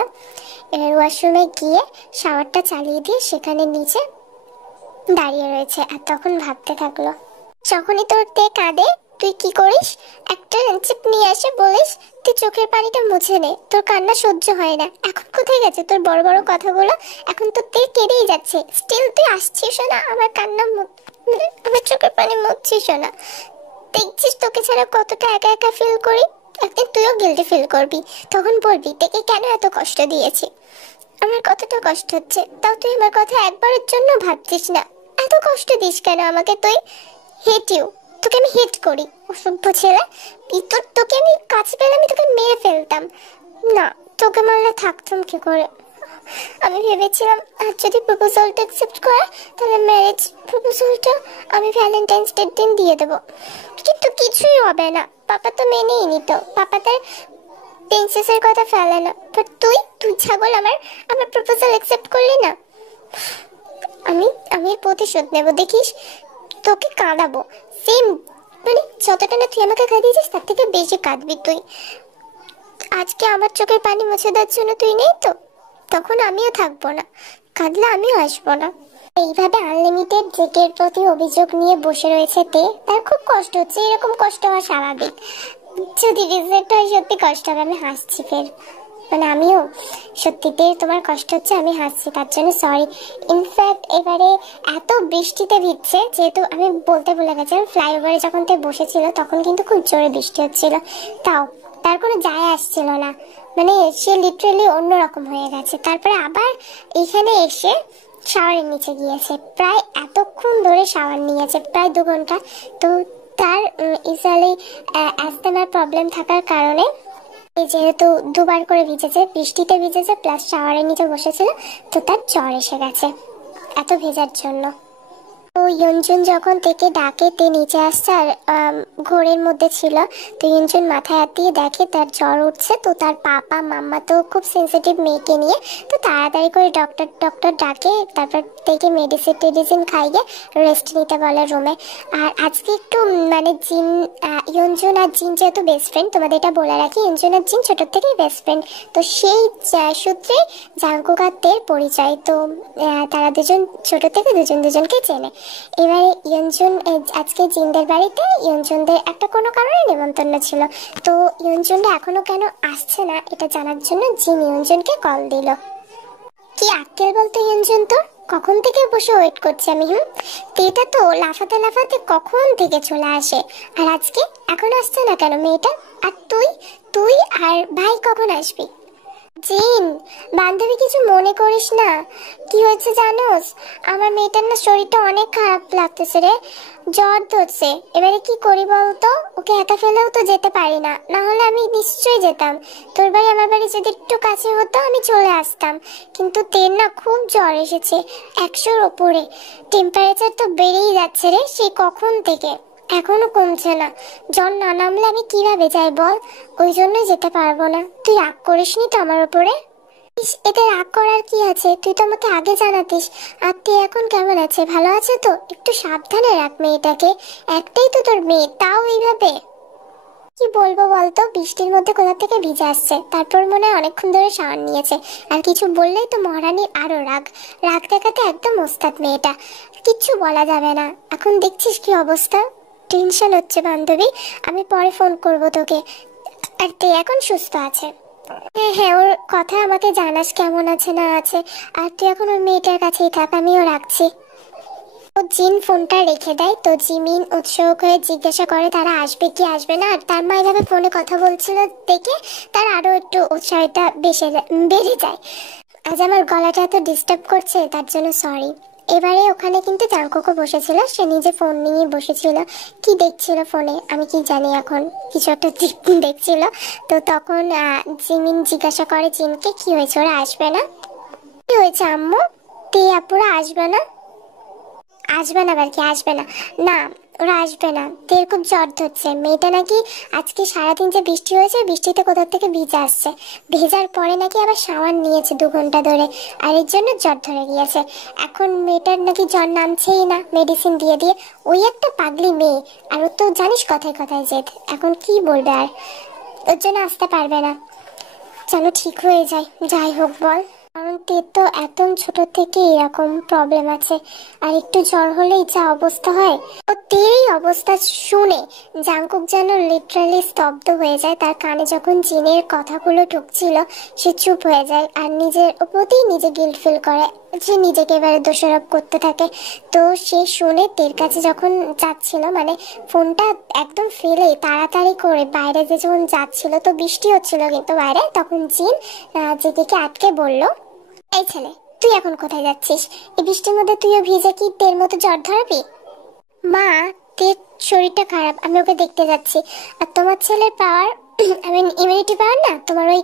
এবার ওয়াশরুমে গিয়ে শাওয়ারটা চালিয়ে দিয়ে সেখানে নিচে দাঁড়িয়ে রয়েছে আর তখন ভাবতে থাকলো, যখনই তোর তে কাঁদে তুই কি করিস, একটা চিপ নিয়ে আসে বলিস তুই চোখের পানিটা মুছে নে, তোর কান্না সহ্য হয় না। এখন কোথায় গেছে তোর বড় বড় কথাগুলো? এখন তো তে কেঁদেই যাচ্ছে, স্টিল তুই আসছিস না আমার কান্না আমার চোখের পানি মুছছিস না। দেখছিস তোকে ছাড়া কতটা একা একা ফিল করি, একদিন তুইও গিল্টি ফিল করবি, তখন বলবি তোকে কেন এত কষ্ট দিয়েছি। আমার কতটা কষ্ট হচ্ছে তাও তুই আমার কথা একবারের জন্য ভাবছিস না। এত কষ্ট দিস কেন আমাকে তুই? হেট ইউ, তোকে আমি হেট করি অসভ্য ছেলে। তোকে আমি কাছে পেলে আমি তোকে মেরে ফেলতাম। না, তোকে মারলে থাকতাম কি করে? আমি ভেবেছিলাম আর যদি প্রপোজালটা অ্যাকসেপ্ট করে তাহলে ম্যারেজ প্রপোজালটা আমি ভ্যালেন্টাইন্স ডে দিন দিয়ে দেবো, কিন্তু কিছুই হবে না। পাপা তো মেনেই নিত, পাপা তার প্রিন্সেসের কথা ফেলে না। বাট তুই ছাগল আমার প্রপোজাল অ্যাকসেপ্ট করলি না। আমি প্রতিশোধ নেব, দেখিস তোকে কাঁদাবো সেম, মানে যতটা না তুই আমাকে কাঁদিয়েছিস তার থেকে বেশি কাঁদবি তুই। আজকে আমার চোখের পানি মুছে দেওয়ার জন্য তুই নেই তো, তখন আমিও থাকবো না, কাঁদলে আমিও আসবো না। এইভাবে আনলিমিটেড জেকের প্রতি অভিযোগ নিয়ে বসে রয়েছে তে। তার খুব কষ্ট হচ্ছে, এরকম কষ্ট হওয়া স্বাভাবিক। যদি রিজেক্ট হয় সত্যি কষ্ট হবে। আমি হাসছি ফের, মানে আমিও সত্যিতে তোমার কষ্ট হচ্ছে, আমি হাসছি তার জন্য সরি। ইনফ্যাক্ট এবারে এত বৃষ্টিতে ভিজছে, যেহেতু আমি বলতে ভুলে গেছিলাম ফ্লাইওভারে যখন তে বসেছিল তখন কিন্তু খুব জোরে বৃষ্টি হচ্ছিল, তাও তার কোনো যায় আসছিল না, মানে সে লিটারালি অন্যরকম হয়ে গেছে। তারপরে আবার এইখানে এসে শাওয়ারের নিচে গিয়েছে, প্রায় এতক্ষণ ধরে শাওয়ার নিয়েছে, প্রায় 2 ঘন্টা। তো তার ইউজুয়ালি অ্যাজমার প্রবলেম থাকার কারণে যেহেতু 2 বার করে ভিজেছে, বৃষ্টিতে ভিজেছে প্লাস শাওয়ারের নিচে বসেছিল, তো তার জ্বর এসে গেছে এত ভেজার জন্য। তো ইয়ঞ্জুন যখন থেকে ডাকে তে নিচে আসছে আর ঘোরের মধ্যে ছিল, তো ইয়ঞ্জুন মাথায় হাত দিয়ে দেখে তার জ্বর উঠছে। তো তার পাপা মাম্মা তো খুব সেন্সিটিভ মেয়েকে নিয়ে, তো তাড়াতাড়ি করে ডক্টর ডাকে, তারপর থেকে মেডিসিন খাইয়ে রেস্ট নিতে বলে রুমে। আর আজকে একটু মানে ইয়ঞ্জুন আর জিন যেহেতু বেস্ট ফ্রেন্ড, তোমাদের এটা বলে রাখি ইয়ঞ্জুন আর জিন ছোটোর থেকেই বেস্ট ফ্রেন্ড, তো সেই সূত্রে জাঙ্কুক আর তের পরিচয়। তো তারা দুজন ছোট থেকে দুজনকে চেনে। এবারে ইয়ঞ্জুন আজকে জিনদের বাড়িতে ইয়ঞ্জুনদের একটা কোনো কারণে নেমন্তন্ন ছিল, তো ইয়ঞ্জুনরা এখনো কেন আসছে না এটা জানার জন্য জিন ইয়ঞ্জুনকে কল দিল। কি আক্কেল বলতো ইয়ঞ্জুন, তোর কখন থেকে বসে ওয়েট করছি আমি। তেটা তো লাফাতে লাফাতে কখন থেকে চলে আসে, আর আজকে এখন আসছে না কেন মেয়েটা? আর তুই আর ভাই কখন আসবি? জিন বান্ধবী কিছু মনে করিস না, কি হয়েছে জানোস, আমার মেয়েটার না শরীরটা অনেক খারাপ লাগতেছে রে, জ্বর ধরছে। এবারে কি করি বলতো, ওকে একা ফেলেও তো যেতে পারি না, না হলে আমি নিশ্চয়ই যেতাম। তোর বাড়ি আমার বাড়ি যদি একটু কাছে হতো আমি চলে আসতাম, কিন্তু তের না খুব জ্বর এসেছে, 100-র ওপরে। টেম্পারেচার তো বেড়েই যাচ্ছে রে, সেই কখন থেকে এখনো কমছে না। জ্বর না নামলে আমি কিভাবে যাই বল, ওই জন্য যেতে পারবো না। তুই রাগ করিসনি তো আমার উপরে? এতে রাগ করার কি আছে, তুই তো আমাকে আগে জানাতিস। আর তুই এখন কেমন আছে, ভালো আছে তো? একটু সাবধানে রাখ মেয়েটাকে, একটাই তো তোর মেয়ে, তাও এইভাবে। কি বলবো বলতো, বৃষ্টির মধ্যে কোথা থেকে ভিজে আসছে, তারপর মনে হয় অনেকক্ষণ ধরে শাওয়ার নিয়েছে। আর কিছু বললেই তো মহারানীর আরো রাগ দেখাতে একদম ওস্তাদ মেয়েটা, কিচ্ছু বলা যাবে না। এখন দেখছিস কি অবস্থা, টেনশন হচ্ছে বান্ধবী, আমি পরে ফোন করব তোকে। আর তুই এখন সুস্থ আছে? হ্যাঁ, ওর কথা আমাকে জানাস কেমন আছে না আছে। আর তুই এখন ওর মেয়েটার কাছেই থাক, আমিও রাখছি। তো জিন ফোনটা রেখে দেয়। তো জিমিন উৎসুক হয়ে জিজ্ঞাসা করে তারা আসবে কি আসবে না। আর তার মা এভাবে ফোনে কথা বলছিল দেখে তার আরো একটু উৎসাহটা বেড়ে যায়। আজ আমার গলাটা এত ডিস্টার্ব করছে তার জন্য সরি। এবারে ওখানে কিন্তু জাঙ্কুকও বসেছিল, সে নিজে ফোন নিয়ে বসেছিল। কি দেখছিল ফোনে আমি কি জানি, এখন কিছু একটা দেখছিল। তো তখন জিমিন জিজ্ঞাসা করে জিনকে কি হয়েছে, ওরা আসবে না? কি হয়েছে আম্মু, তে আপুরা আসবে না? আসবে না আবার কি, আসবে না? না ওরা আসবে না, তোর খুব জ্বর ধরছে। মেয়েটা নাকি আজকে সারাদিন যে বৃষ্টি হয়েছে, বৃষ্টিতে কোথা থেকে ভিজে আসছে, ভেজার পরে নাকি আবার শাওয়ার নিয়েছে 2 ঘন্টা ধরে, আর এর জন্য জ্বর ধরে গিয়েছে। এখন মেয়েটার নাকি জ্বর নামছেই না মেডিসিন দিয়ে দিয়ে। ওই একটা পাগলি মেয়ে, আর ও তো জানিস কথায় কথায় জেদ। এখন কি বলবে, আর ওর জন্য আসতে পারবে না। চলো ঠিক হয়ে যায়, যাই হোক বল। কারণ তের তো একদম ছোট থেকে এরকম প্রবলেম আছে, আর একটু জ্বর হলেই যা অবস্থা হয়। ও তেরই অবস্থা শুনে জাংকুক যেন লিটারালি স্তব্ধ হয়ে যায়। তার কানে যখন জিনের কথাগুলো ঢুকছিল সে চুপ হয়ে যায়, আর নিজের প্রতি নিজে গিল্ট ফিল করে, সে নিজেকে এবারে দোষারোপ করতে থাকে। তো সে শুনে তের কাছে যখন যাচ্ছিল, মানে ফোনটা একদম ফেলে তাড়াতাড়ি করে বাইরে যে যখন যাচ্ছিল, তো বৃষ্টি হচ্ছিল কিন্তু বাইরে, তখন জিন জিকে আটকে বলল, এই ছেলে তুই এখন কোথায় যাচ্ছিস? এই বৃষ্টির মধ্যে তুইও ভিজে কি তের মতো জ্বর ধরবি? মা, তের শরীরটা খারাপ, আমি ওকে দেখতে যাচ্ছি। আর তোমার ছেলের পাওয়ার, আমি ইমিউনিটি পাওয়ার না তোমার ওই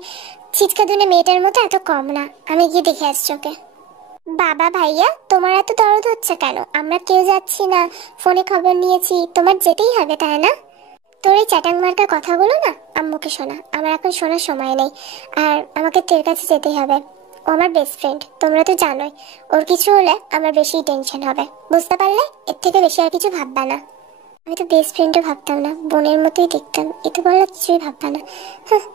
ছিচকা দুনে মেয়েটার মতো এত কম না। আমি গিয়ে দেখে আসছি ওকে। বাবা ভাইয়া, তোমার এত দরদ হচ্ছে কেন? আমরা কেউ যাচ্ছি না, ফোনে খবর নিয়েছি, তোমার যেতেই হবে তাই না? তোর এই চ্যাটাং মার্কা কথাগুলো না আম্মুকে শোনা, আমার এখন শোনার সময় নেই। আর আমাকে তের কাছে যেতেই হবে। ও আমার বেস্ট ফ্রেন্ড, তোমরা তো জানোই। ওর কিছু হলে আমার বেশি টেনশন হবে, বুঝতে পারলে? এর থেকে বেশি আর কিছু ভাববা না। আমি তো বেস্ট ফ্রেন্ডও ভাবতাম না, বোনের মতোই দেখতাম, এ তো বললো কিছুই ভাববা না। হ্যাঁ,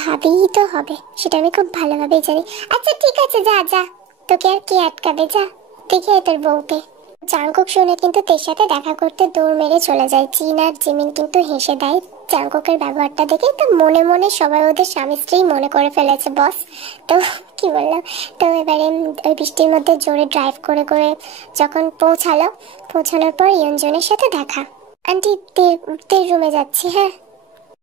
ভাবেই তো হবে, সেটা আমি খুব ভালোভাবেই জানি। আচ্ছা ঠিক আছে, যা যা, তোকে আর কে আটকাবে, যা দেখে তোর বউকে। জাংকুক শুনে কিন্তু তের সাথে দেখা করতে দৌড় মেরে চলে যায়। জিন আর জিমিন কিন্তু হেসে দেয় জাংকুকের ব্যবহারটা দেখে। তো মনে মনে সবাই ওদের স্বামী স্ত্রী মনে করে ফেলেছে বস। তো কি বললাম, তো এবারে ওই বৃষ্টির মধ্যে জোরে ড্রাইভ করে করে যখন পৌঁছানোর পর ইয়ঞ্জনের সাথে দেখা। আন্টি, তের রুমে যাচ্ছি। হ্যাঁ,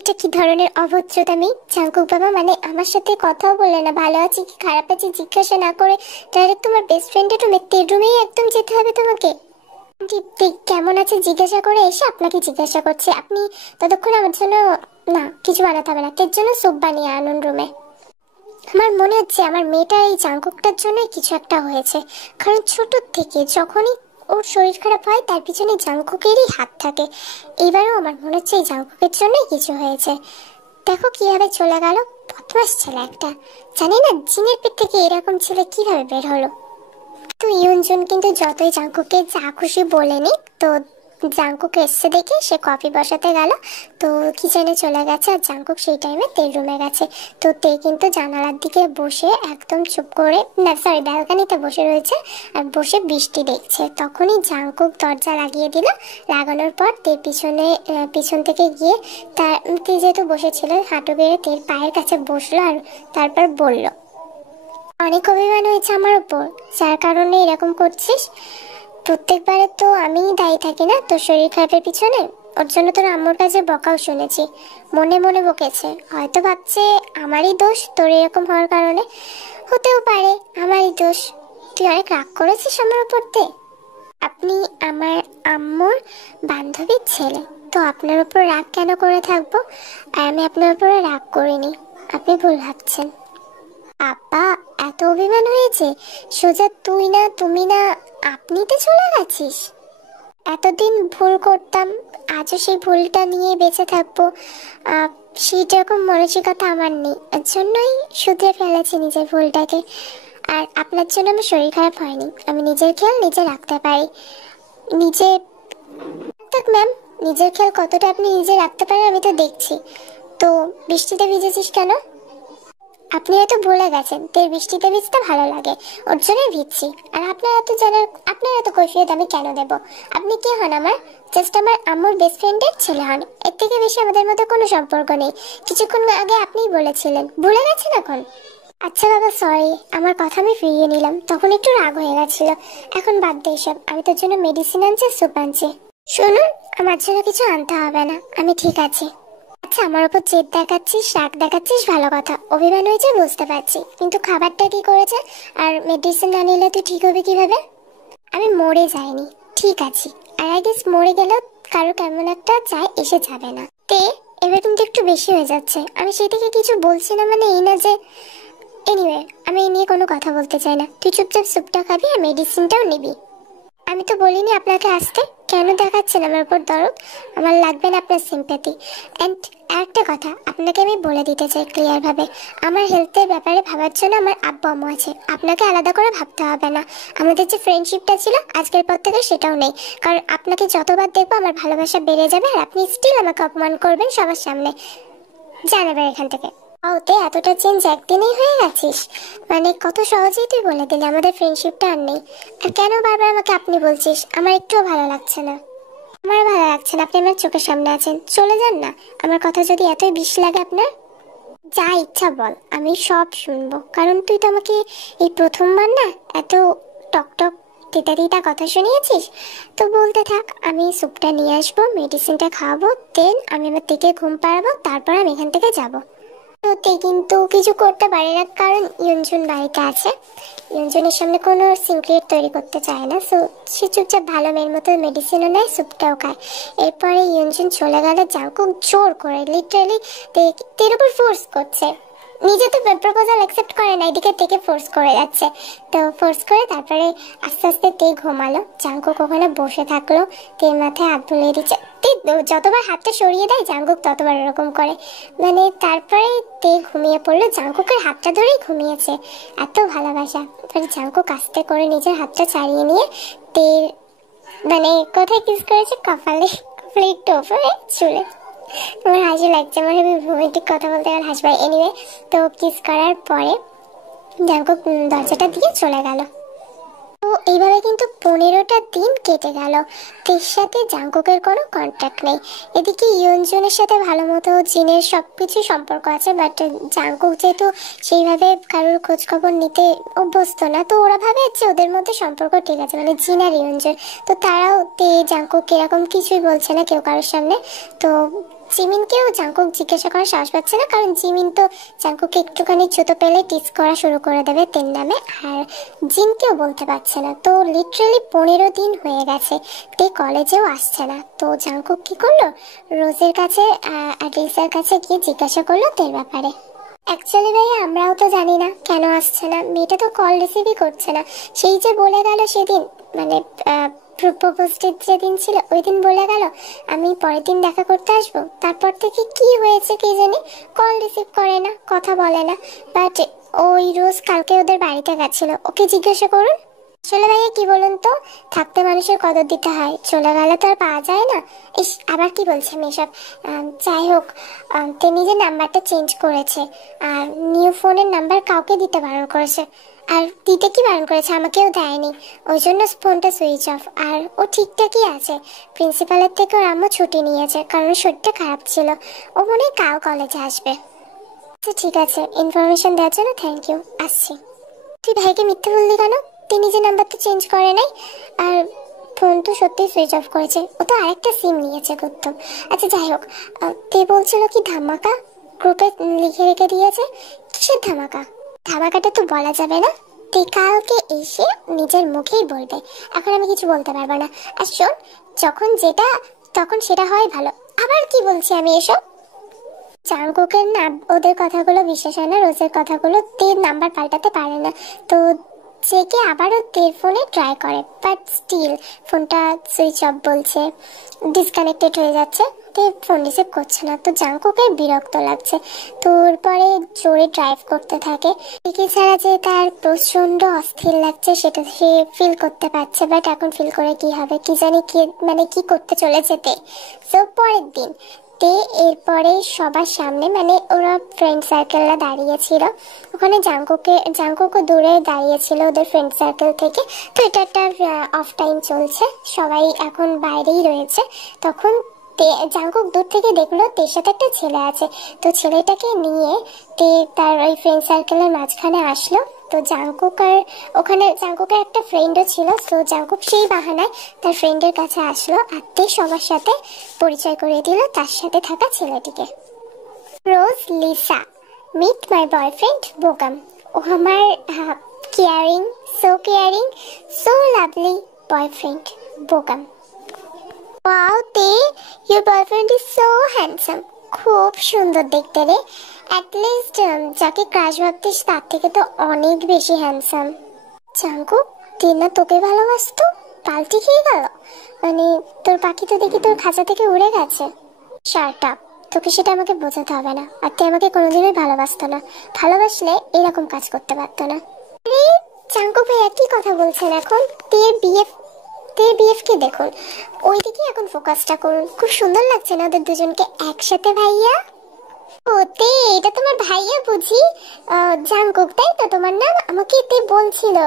এটা কি ধরনের অভদ্রতামি জাংকুক বাবা? মানে আমার সাথে কথাও বলে না, ভালো আছি কি খারাপ আছি জিজ্ঞাসা না করে ডাইরেক্ট তোমার বেস্ট ফ্রেন্ডের রুমে, তের রুমেই একদম যেতে হবে তোমাকে? কেমন আছে জিজ্ঞাসা করে এসে আপনাকে জিজ্ঞাসা করছে। আপনি ততক্ষণ আমার জন্য না কিছু বানাতে হবে না, তের জন্য স্যুপ বানিয়ে আনুন রুমে। আমার মনে হচ্ছে আমার মেয়েটা এই জাংকুকটার জন্য কিছু একটা হয়েছে, কারণ ছোট থেকে যখনই ওর শরীর খারাপ হয় তার পিছনে জাংকুকেরই হাত থাকে। এবারও আমার মনে হচ্ছে এই জাংকুকের জন্যই কিছু হয়েছে। দেখো কিভাবে চলে গেল, বদমাস ছেলে একটা। জানি না জিনের পেট থেকে এরকম ছেলে কিভাবে বের হলো। তো ইয়ঞ্জন কিন্তু যতই জাংকুককে যা খুশি বলেনি, তো জাংকুক এসছে দেখে সে কফি বসাতে গেল, তো কিচেনে চলে গেছে। আর জাংকুক সেই টাইমে তের রুমে গেছে। তো তে কিন্তু জানালার দিকে বসে একদম চুপ করে, না সরি ব্যালকানিতে বসে রয়েছে আর বসে বৃষ্টি দেখছে। তখনই জাংকুক দরজা লাগিয়ে দিল। লাগানোর পর তের পিছন থেকে গিয়ে তে যেহেতু বসেছিল হাঁটু বেড়ে তের পায়ের কাছে বসলো, আর তারপর বলল, অনেক অভিমান হয়েছে আমার উপর, যার কারণে এরকম করছিস। প্রত্যেকবারে তো আমিই দায়ী থাকি না তোর শরীর খারাপের পিছনে? ওর জন্য তোর আম্মুর কাছে বকাও শুনেছি, মনে মনে বকেছে। হয়তো ভাবছে আমারই দোষ তোর এরকম হওয়ার কারণে, হতেও পারে আমারই দোষ। তুই অনেক রাগ করেছিস আমার উপর দিয়ে। আপনি আমার আম্মুর বান্ধবীর ছেলে, তো আপনার উপর রাগ কেন করে থাকবো? আর আমি আপনার উপরে রাগ করিনি, আপনি ভুল ভাবছেন। আপা, এত অভিমান হয়েছে? সোজা তুই না তুমি না আপনিতে চলে গেছিস। এতদিন ভুল করতাম, আজও সেই ভুলটা নিয়ে বেঁচে থাকবো, সেইরকম মানসিকতা আমার নেই। এর জন্যই শুধরে ফেলেছি নিজের ভুলটাকে। আর আপনার জন্য আমার শরীর খারাপ হয়নি, আমি নিজের খেয়াল নিজে রাখতে পারি। নিজে থাক ম্যাম, নিজের খেয়াল কতটা আপনি নিজে রাখতে পারেন আমি তো দেখছি। তো বৃষ্টিতে ভিজেছিস কেন? আপনি হয়তো ভুলে গেছেন, তের বৃষ্টিতে ভিজতে ভালো লাগে, ওর জন্যই ভিজছি। আর আপনার এত কৈফিয়ত আমি কেন দেব? আপনি কে হন আমার? জাস্ট আমার আম্মুর বেস্ট ফ্রেন্ডের ছেলে হন, এর থেকে বেশি আমাদের মধ্যে কোনো সম্পর্ক নেই। কিছুক্ষণ আগে আপনিই বলেছিলেন, ভুলে গেছেন এখন? আচ্ছা বাবা সরি, আমার কথা আমি ফিরিয়ে নিলাম, তখন একটু রাগ হয়ে গেছিল। এখন বাদ দে এসব, আমি তোর জন্য মেডিসিন আনছি, স্যুপ আনছি। শুনুন, আমার জন্য কিছু আনতে হবে না, আমি ঠিক আছি। আচ্ছা, আমার উপর জেদ দেখাচ্ছিস, রাগ দেখাচ্ছিস, ভালো কথা। অভিমান হয়েছে বুঝতে পারছি, কিন্তু খাবারটা কি করেছে? আর মেডিসিন না নিলে তুই ঠিক হবে কিভাবে? আমি মরে যাইনি, ঠিক আছি। আর আই গেস মরে গেলেও কারো কেমন একটা চাই এসে যাবে না। তে এবার কিন্তু একটু বেশি হয়ে যাচ্ছে। আমি সেদিকে কিছু বলছি না, মানে এই না যে, এনিওয়ে আমি এই নিয়ে কোনো কথা বলতে চাই না। তুই চুপচাপ স্যুপটা খাবি আর মেডিসিনটাও নিবি। আমি তো বলিনি আপনাকে আসতে, কেন দেখাচ্ছেন আমার উপর দরদ? আমার লাগবে না আপনার সিম্প্যাথি। অ্যান্ড একটা কথা আপনাকে আমি বলে দিতে চাই ক্লিয়ার ভাবে, আমার হেলথের ব্যাপারে ভাবার জন্য আমার আব্বু আম্মু আছে, আপনাকে আলাদা করে ভাবতে হবে না। আমাদের যে ফ্রেন্ডশিপটা ছিল আজকের পর থেকে সেটাও নেই, কারণ আপনাকে যতবার দেখবো আমার ভালোবাসা বেড়ে যাবে আর আপনি স্টিল আমাকে অপমান করবেন সবার সামনে। জানাবেন এখান থেকে। ওতে এতটা চেঞ্জ একদিনেই হয়ে গেছিস? মানে কত সহজেই তুই বলে দিলি আমাদের ফ্রেন্ডশিপটা আর নেই। আর কেন বারবার আমাকে আপনি বলছিস? আমার একটুও ভালো লাগছে না। আমার ভালো লাগছে না, আপনি আমার চোখের সামনে আছেন, চলে যান না। আমার কথা যদি এতই বিষ লাগে আপনার, যা ইচ্ছা বল, আমি সব শুনবো। কারণ তুই তো আমাকে এই প্রথমবার না এত টকটক তিতা তিতা কথা শুনিয়েছিস। তো বলতে থাক, আমি স্যুপটা নিয়ে আসবো, মেডিসিনটা খাওয়াবো, দেন আমি আমার থেকে ঘুম পাড়াবো, তারপর আমি এখান থেকে যাবো। সত্যি কিন্তু কিছু করতে পারি না, কারণ ইয়ঞ্জুন বাড়িতে আছে। ইয়ঞ্জুনের সামনে কোনো সিক্রেট তৈরি করতে চায় না, সো সে চুপচাপ ভালো মেয়ের মতো মেডিসিনও নেয়, স্যুপটাও খায়। এরপরে ইয়ঞ্জুন চলে গেলে জাংকুক জোর করে লিটারালি তের উপর ফোর্স করছে। নিজে তো প্রপোজাল অ্যাকসেপ্ট করে না, এদিকে থেকে ফোর্স করে যাচ্ছে। তো ফোর্স করে তারপরে আস্তে আস্তে তে ঘুমালো। জাংকুক ওখানে বসে থাকলো, তের মাথায় হাত বুলিয়ে দিচ্ছে। তে যতবার হাতটা সরিয়ে দেয় জাংকুক ততবার এরকম করে। মানে তারপরে তে ঘুমিয়ে পড়লো, জাংকুকের হাতটা ধরেই ঘুমিয়েছে, এত ভালোবাসা। তারপরে জাংকুক আস্তে করে নিজের হাতটা ছাড়িয়ে নিয়ে তের মানে কোথায় কিস করেছে? কপালে, কপালে একটু ওপরে চুলে। আমার হাসি লাগছে, আমার রোমান্টিক কথা বলতে আর হাসবে। এনিওয়ে, তো কিস করার পরে জাংকুক দরজাটা দিয়ে চলে গেল। তো এইভাবে কিন্তু 15টা দিন কেটে গেল, তের সাথে জাংকুকের কোনো কন্ট্যাক্ট নেই। এদিকে ইয়ঞ্জনের সাথে ভালো মতো জিনের সবকিছু সম্পর্ক আছে, বাট জাংকুক যেহেতু সেইভাবে কারোর খোঁজ খবর নিতে অভ্যস্ত না, তো ওরা ভাবে যে ওদের মধ্যে সম্পর্ক ঠিক আছে, মানে জিন আর ইয়ঞ্জন। তো তারাও তে জাংকুক এরকম কিছুই বলছে না কেউ কারোর সামনে। তো জিমিনকেও জাংকুক জিজ্ঞাসা করার সাহস পাচ্ছে না, কারণ জিমিন তো জাংকুককে একটুখানি ছোট পেলে টিস করা শুরু করে দেবে তের নামে। আর জিনকেও বলতে পারছে না। তো লিটারালি 15 দিন হয়ে গেছে, তে কলেজেও আসছে না। তো জাংকুক কি করলো, রোজের কাছে আর লিসার কাছে গিয়ে জিজ্ঞাসা করলো তের ব্যাপারে। অ্যাকচুয়ালি ভাই আমরাও তো জানি না কেন আসছে না, মেয়েটা তো কল রিসিভই করছে না। সেই যে বলে গেল সেদিন, মানে প্রপোজ ডেট যেদিন ছিল ওই দিন বলে গেল আমি পরের দিন দেখা করতে আসবো, তারপর থেকে কি হয়েছে কি জানি, কল রিসিভ করে না, কথা বলে না। বাট ওই রোজ কালকে ওদের বাড়িতে গেছিল, ওকে জিজ্ঞাসা করুন। আসলে ভাইয়া কি বলুন তো, থাকতে মানুষের কদর দিতে হয়, চলে গেলে তো আর পাওয়া যায় না। ইস, আবার কি বলছে আমি এসব। যাই হোক, তে নিজের নাম্বারটা চেঞ্জ করেছে, আর নিউ ফোনের নাম্বার কাউকে দিতে বারণ করেছে। আর দিতে কি বারণ করেছে, আমাকেও দেয়নি, ওই জন্য ফোনটা সুইচ অফ। আর ও ঠিকঠাকই আছে, প্রিন্সিপালের থেকে ওর আম্মু ছুটি নিয়েছে, কারণ শরীরটা খারাপ ছিল। ও মনে হয় কাল কলেজে আসবে। আচ্ছা ঠিক আছে, ইনফরমেশন দেওয়ার জন্য থ্যাংক ইউ, আসছি। তুই ভাইকে মিথ্যে বললি কেন? তুই নিজের নাম্বার তো চেঞ্জ করে নাই, আর ফোন তো সত্যিই সুইচ অফ করেছে, ও তো আরেকটা সিম নিয়েছে গৌতম। আচ্ছা যাই হোক, তে বলছিল কি ধামাকা গ্রুপে লিখে রেখে দিয়েছে। কিসের ধামাকা? ধামাকাটা তো বলা যাবে না, তে কালকে এসে নিজের মুখেই বলবে, এখন আমি কিছু বলতে পারবো না। আর শোন, যখন যেটা তখন সেটা হয় ভালো। আবার কি বলছি আমি এসব? জাংকুকের না ওদের কথাগুলো বিশ্বাস হয় না, রোজের কথাগুলো। তের নাম্বার পাল্টাতে পারে না, তো চেকে আবারও তের ফোনে ট্রাই করে, বাট স্টিল ফোনটা সুইচ অফ বলছে, ডিসকানেক্টেড হয়ে যাচ্ছে, তে ফোন রিসিভ করছে না। তো জাংকুকের বিরক্ত লাগছে, তোর পরে জোরে ড্রাইভ করতে থাকে। টিকি ছাড়া যে তার প্রচন্ড অস্থির লাগছে সেটা সে ফিল করতে পারছে, বাট এখন ফিল করে কি হবে, কি জানি কি মানে কি করতে চলেছে তে। সো পরের দিন তে এরপরে সবার সামনে, মানে ওরা ফ্রেন্ড সার্কেলরা দাঁড়িয়েছিল ওখানে, জাংকুকও দূরে দাঁড়িয়েছিল ওদের ফ্রেন্ড সার্কেল থেকে। তো এটা একটা অফ টাইম চলছে, সবাই এখন বাইরেই রয়েছে। তখন জাংকুক দূর থেকে দেখলো তের সাথে একটা ছেলে আছে, তো ছেলেটাকে নিয়ে তে তার ওই ফ্রেন্ড সার্কেলের মাঝখানে আসলো। তো জাংকুক আর ওখানে জাংকুকের একটা ফ্রেন্ডও ছিল, তো জাংকুক সেই বাহানায় তার ফ্রেন্ডের কাছে আসলো, আর তে সবার সাথে পরিচয় করিয়ে দিল তার সাথে থাকা ছেলেটিকে। রোজ লিসা, মিট মাই বয়ফ্রেন্ড বোগাম। ও আমার caring, so lovely boyfriend বোগাম। Wow তে, your boyfriend is so handsome. খুব সুন্দর দেখতে রে, অ্যাটলিস্ট যাকে ক্রাশ ভাবতিস তার থেকে তো অনেক বেশি হ্যান্ডসাম। জাংকুক, তে না তোকে ভালোবাসতো? পাল্টি খেয়ে গেল? মানে তোর পাখি তো দেখি তোর খাঁচা থেকে উড়ে গেছে। শার্ট আপ, তোকে সেটা আমাকে বোঝাতে হবে না। আর তুই আমাকে কোনোদিনই ভালোবাসতো না, ভালোবাসলে এরকম কাজ করতে পারতো না। আরে জাঙ্কুক ভাইয়া কি কথা বলছেন এখন? বিএফ কে দেখুন, ওইদিকে এখন ফোকাসটা করুন। খুব সুন্দর লাগছে না ওদের দুজনকে একসাথে ভাইয়া? ওতে এটা তোমার ভাইয়া বুঝি? জাঙ্কুক তাই তো তোমার নাম? আমাকে তে বলছিল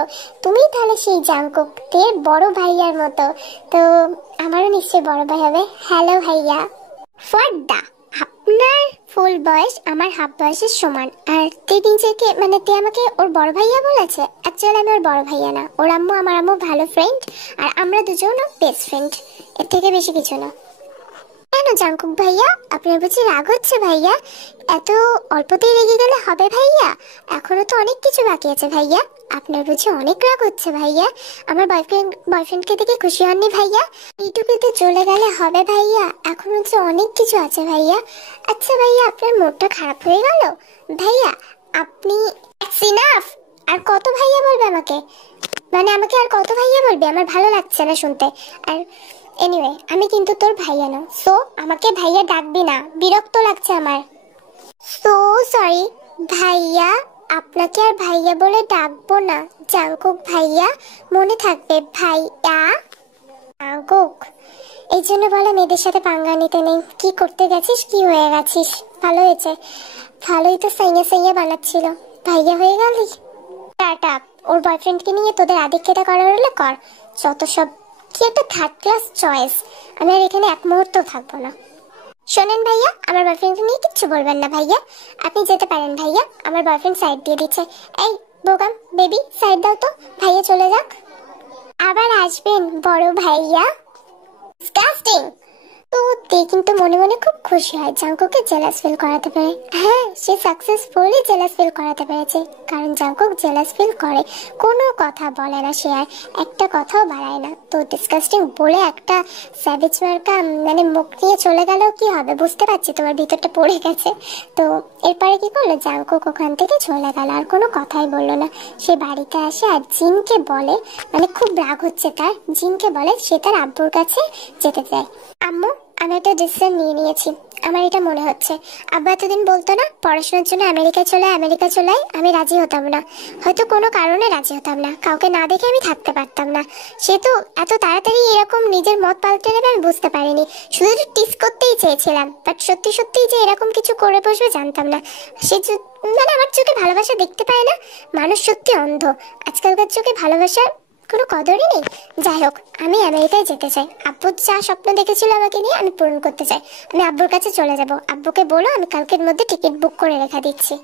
তুমি তাহলে সেই জাঙ্কুক, তে বড় ভাইয়ার মতো। তো আমারও নিশ্চয়ই বড় ভাই হবে। হ্যালো ভাইয়া। ফর্দা, আপনার ফুল বয়স আমার হাফ বয়সের সমান, আর তে নিজেকে মানে তে আমাকে ওর বড় ভাইয়া বলেছে। অ্যাকচুয়ালি আমি ওর বড় ভাইয়া না, ওর আম্মু আমার আম্মু ভালো ফ্রেন্ড, আর আমরা দুজনও বেস্ট ফ্রেন্ড, এর থেকে বেশি কিছু না। কেন জাঙ্কুক ভাইয়া, আপনার বুঝি রাগ হচ্ছে ভাইয়া? এত অল্পতেই রেগে গেলে হবে ভাইয়া? এখনো তো অনেক কিছু বাকি আছে ভাইয়া। আপনার বুঝি অনেক রাগ হচ্ছে ভাইয়া? আমার বয়ফ্রেন্ডকে দেখে খুশি হননি ভাইয়া? এইটুকুতে চলে গেলে হবে ভাইয়া? এখনো যে অনেক কিছু আছে ভাইয়া। আচ্ছা ভাইয়া, আপনার মুডটা খারাপ হয়ে গেল ভাইয়া? আপনি ইনাফ। আর কত ভাইয়া বলবে আমাকে? মানে আমাকে আর কত ভাইয়া বলবে? আমার ভালো লাগছে না শুনতে। আর এনিওয়ে, আমি কিন্তু তোর ভাইয়া না, সো আমাকে ভাইয়া ডাকবি না, বিরক্ত লাগছে আমার। সো সরি ভাইয়া, আপনাকে আর ভাইয়া বলে ডাকবো না, জাঙ্কুক ভাইয়া, মনে থাকবে ভাইয়া। জাঙ্কুক, এই জন্য বলে মেয়েদের সাথে পাঙ্গা নিতে নেই। কি করতে গেছিস, কি হয়ে গেছিস? ভালো হয়েছে, ভালোই তো সাইয়া সাইয়া বানাচ্ছিল, ভাইয়া হয়ে গেলি। টাটা, ওর বয়ফ্রেন্ডকে নিয়ে তোদের আদিক্ষেতা করার হলে কর, যত সব। কি একটা থার্ড ক্লাস চয়েস, আমি আর এখানে এক মুহূর্ত থাকবো না। শোনেন ভাইয়া, আমার বয়ফ্রেন্ডকে নিয়ে কিচ্ছু বলবেন না ভাইয়া, আপনি যেতে পারেন ভাইয়া। আমার বয়ফ্রেন্ড সাইড দিয়ে দিচ্ছে। এই বোগাম বেবি, সাইড দাও তো, ভাইয়া চলে যাক। আবার আসবেন বড় ভাইয়া। ডিসকাস্টিং। তো তে কিন্তু মনে মনে খুব খুশি হয় জাঙ্কুককে জেলাস ফিল করাতে পেরে। হ্যাঁ, সে সাকসেসফুলি জেলাস ফিল করাতে পেরেছে, কারণ জাঙ্কুক জেলাস ফিল করে, কোনো কথা বলে না সে, আর একটা কথাও বাড়ায় না। তো ডিসকাস্টিং বলে একটা স্যাভেজ মার্কা মানে মুখ নিয়ে চলে গেলেও কি হবে, বুঝতে পারছি তোমার ভিতরটা পড়ে গেছে। তো এরপরে কি করলো, জাঙ্কুক ওখান থেকে চলে গেল, আর কোনো কথাই বললো না। সে বাড়িতে আসে আর জিনকে বলে, মানে খুব রাগ হচ্ছে তার, জিনকে বলে সে তার আব্বুর কাছে যেতে চায়। আম্মু, আমি একটা ডিসিশন নিয়ে নিয়েছি, আমার এটা মনে হচ্ছে। আব্বা এতদিন বলতো না পড়াশোনার জন্য আমেরিকা চলে আয়, আমি রাজি হতাম না, হয়তো কোনো কারণে রাজি হতাম না, কাউকে না দেখে আমি থাকতে পারতাম না। সে তো এত তাড়াতাড়ি এরকম নিজের মত পাল্টে নেবে আমি বুঝতে পারিনি। শুধু একটু টিস করতেই চেয়েছিলাম, বাট সত্যি সত্যি যে এরকম কিছু করে বসবে জানতাম না। সে মানে আমার চোখে ভালোবাসা দেখতে পায় না, মানুষ সত্যি অন্ধ। আজকালকার চোখে ভালোবাসা কোনো কদরই নেই। যাই হোক, আমি আমেরিকায় যেতে চাই, আব্বু যা স্বপ্ন দেখেছিল আমাকে নিয়ে আমি পূরণ করতে চাই। আমি আব্বুর কাছে চলে যাব, আব্বুকে বলো আমি কালকের মধ্যে টিকিট বুক করে রেখে দিচ্ছি।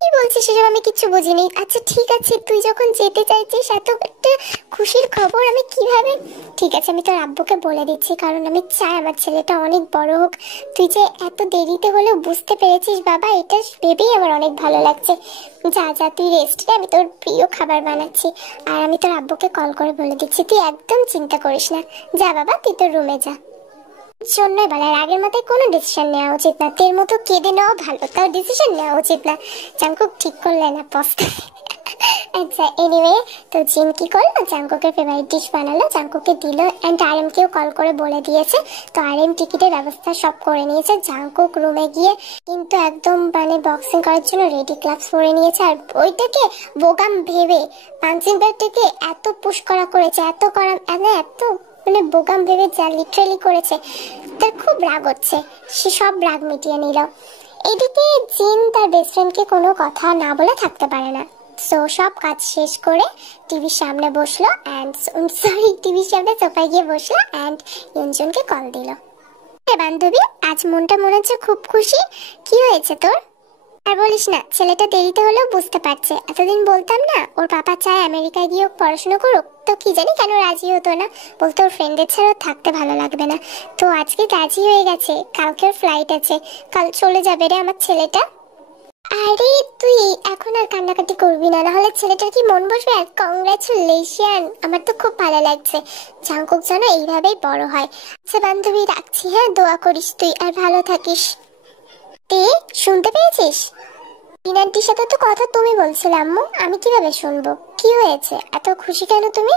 কি বলছিস সেসব আমি কিচ্ছু বুঝিনি। আচ্ছা ঠিক আছে, তুই যখন যেতে চাইছিস, এত একটা খুশির খবর আমি কিভাবে, ঠিক আছে আমি তোর আব্বুকে বলে দিচ্ছি, কারণ আমি চাই আমার ছেলেটা অনেক বড় হোক। তুই যে এত দেরিতে হলেও বুঝতে পেরেছিস বাবা, এটা ভেবেই আমার অনেক ভালো লাগছে। যা যা তুই রেস্ট নে, আমি তোর প্রিয় খাবার বানাচ্ছি, আর আমি তোর আব্বুকে কল করে বলে দিচ্ছি, তুই একদম চিন্তা করিস না। যা বাবা, তুই তোর রুমে যা। জন্যই বলে আগের মতো কোনো ডিসিশন নেওয়া উচিত না, তের মতো কেঁদে নেওয়া ভালো, তাও ডিসিশন নেওয়া উচিত না। জাঙ্কুক ঠিক করলে না পস্তা। আচ্ছা এনিওয়ে, তো জিন কি করলো, জাঙ্কুকের ফেভারিট ডিশ বানালো, জাঙ্কুককে দিল, অ্যান্ড আরএমকেও কল করে বলে দিয়েছে। তো আরএম টিকিটের ব্যবস্থা সব করে নিয়েছে। জাঙ্কুক রুমে গিয়ে কিন্তু একদম মানে বক্সিং করার জন্য রেডি গ্লাভস পরে নিয়েছে, আর ওইটাকে বোগাম ভেবে পাঞ্চিং ব্যাগটাকে এত পুশ করেছে, এত করা এত মানে বোগাম ভেবে যা লিটারালি করেছে, তার খুব রাগ হচ্ছে। সে সব রাগ মিটিয়ে নিল। এদিকে জিন তার বেস্ট ফ্রেন্ডকে কোনো কথা না বলে থাকতে পারে না, সো সব কাজ শেষ করে টিভির সামনে বসলো, অ্যান্ড টিভির সামনে সোফায় গিয়ে বসলো, অ্যান্ড ইউনজনকে কল দিল। বান্ধবী, আজ মনটা মনে হচ্ছে খুব খুশি, কি হয়েছে তোর? আর বলিস না, ছেলেটা দেরিতে হলেও বুঝতে পারছে। এতদিন বলতাম না ওর পাপা চায় আমেরিকায় গিয়ে পড়াশোনা করুক, তো কি জানি কেন রাজি হতো না, বলতো ওর ফ্রেন্ডের ছাড়াও থাকতে ভালো লাগবে না। তো আজকে রাজি হয়ে গেছে, কালকে ওর ফ্লাইট আছে, কাল চলে যাবে রে আমার ছেলেটা। আরে তুই এখন আর কান্নাকাটি করবি না, নাহলে ছেলেটার কি মন বসবে। আর কংগ্রাচুলেশন, আমার তো খুব ভালো লাগছে। জাঙ্কুক যেন এইভাবেই বড় হয়। আচ্ছা বান্ধবী, রাখছি হ্যাঁ, দোয়া করিস তুই, আর ভালো থাকিস। তে শুনতে পেয়েছিস? টিনান্টির সাথে তো কথা তুমি বলছিলে আম্মু, আমি কিভাবে শুনবো? কি হয়েছে, এত খুশি কেন তুমি?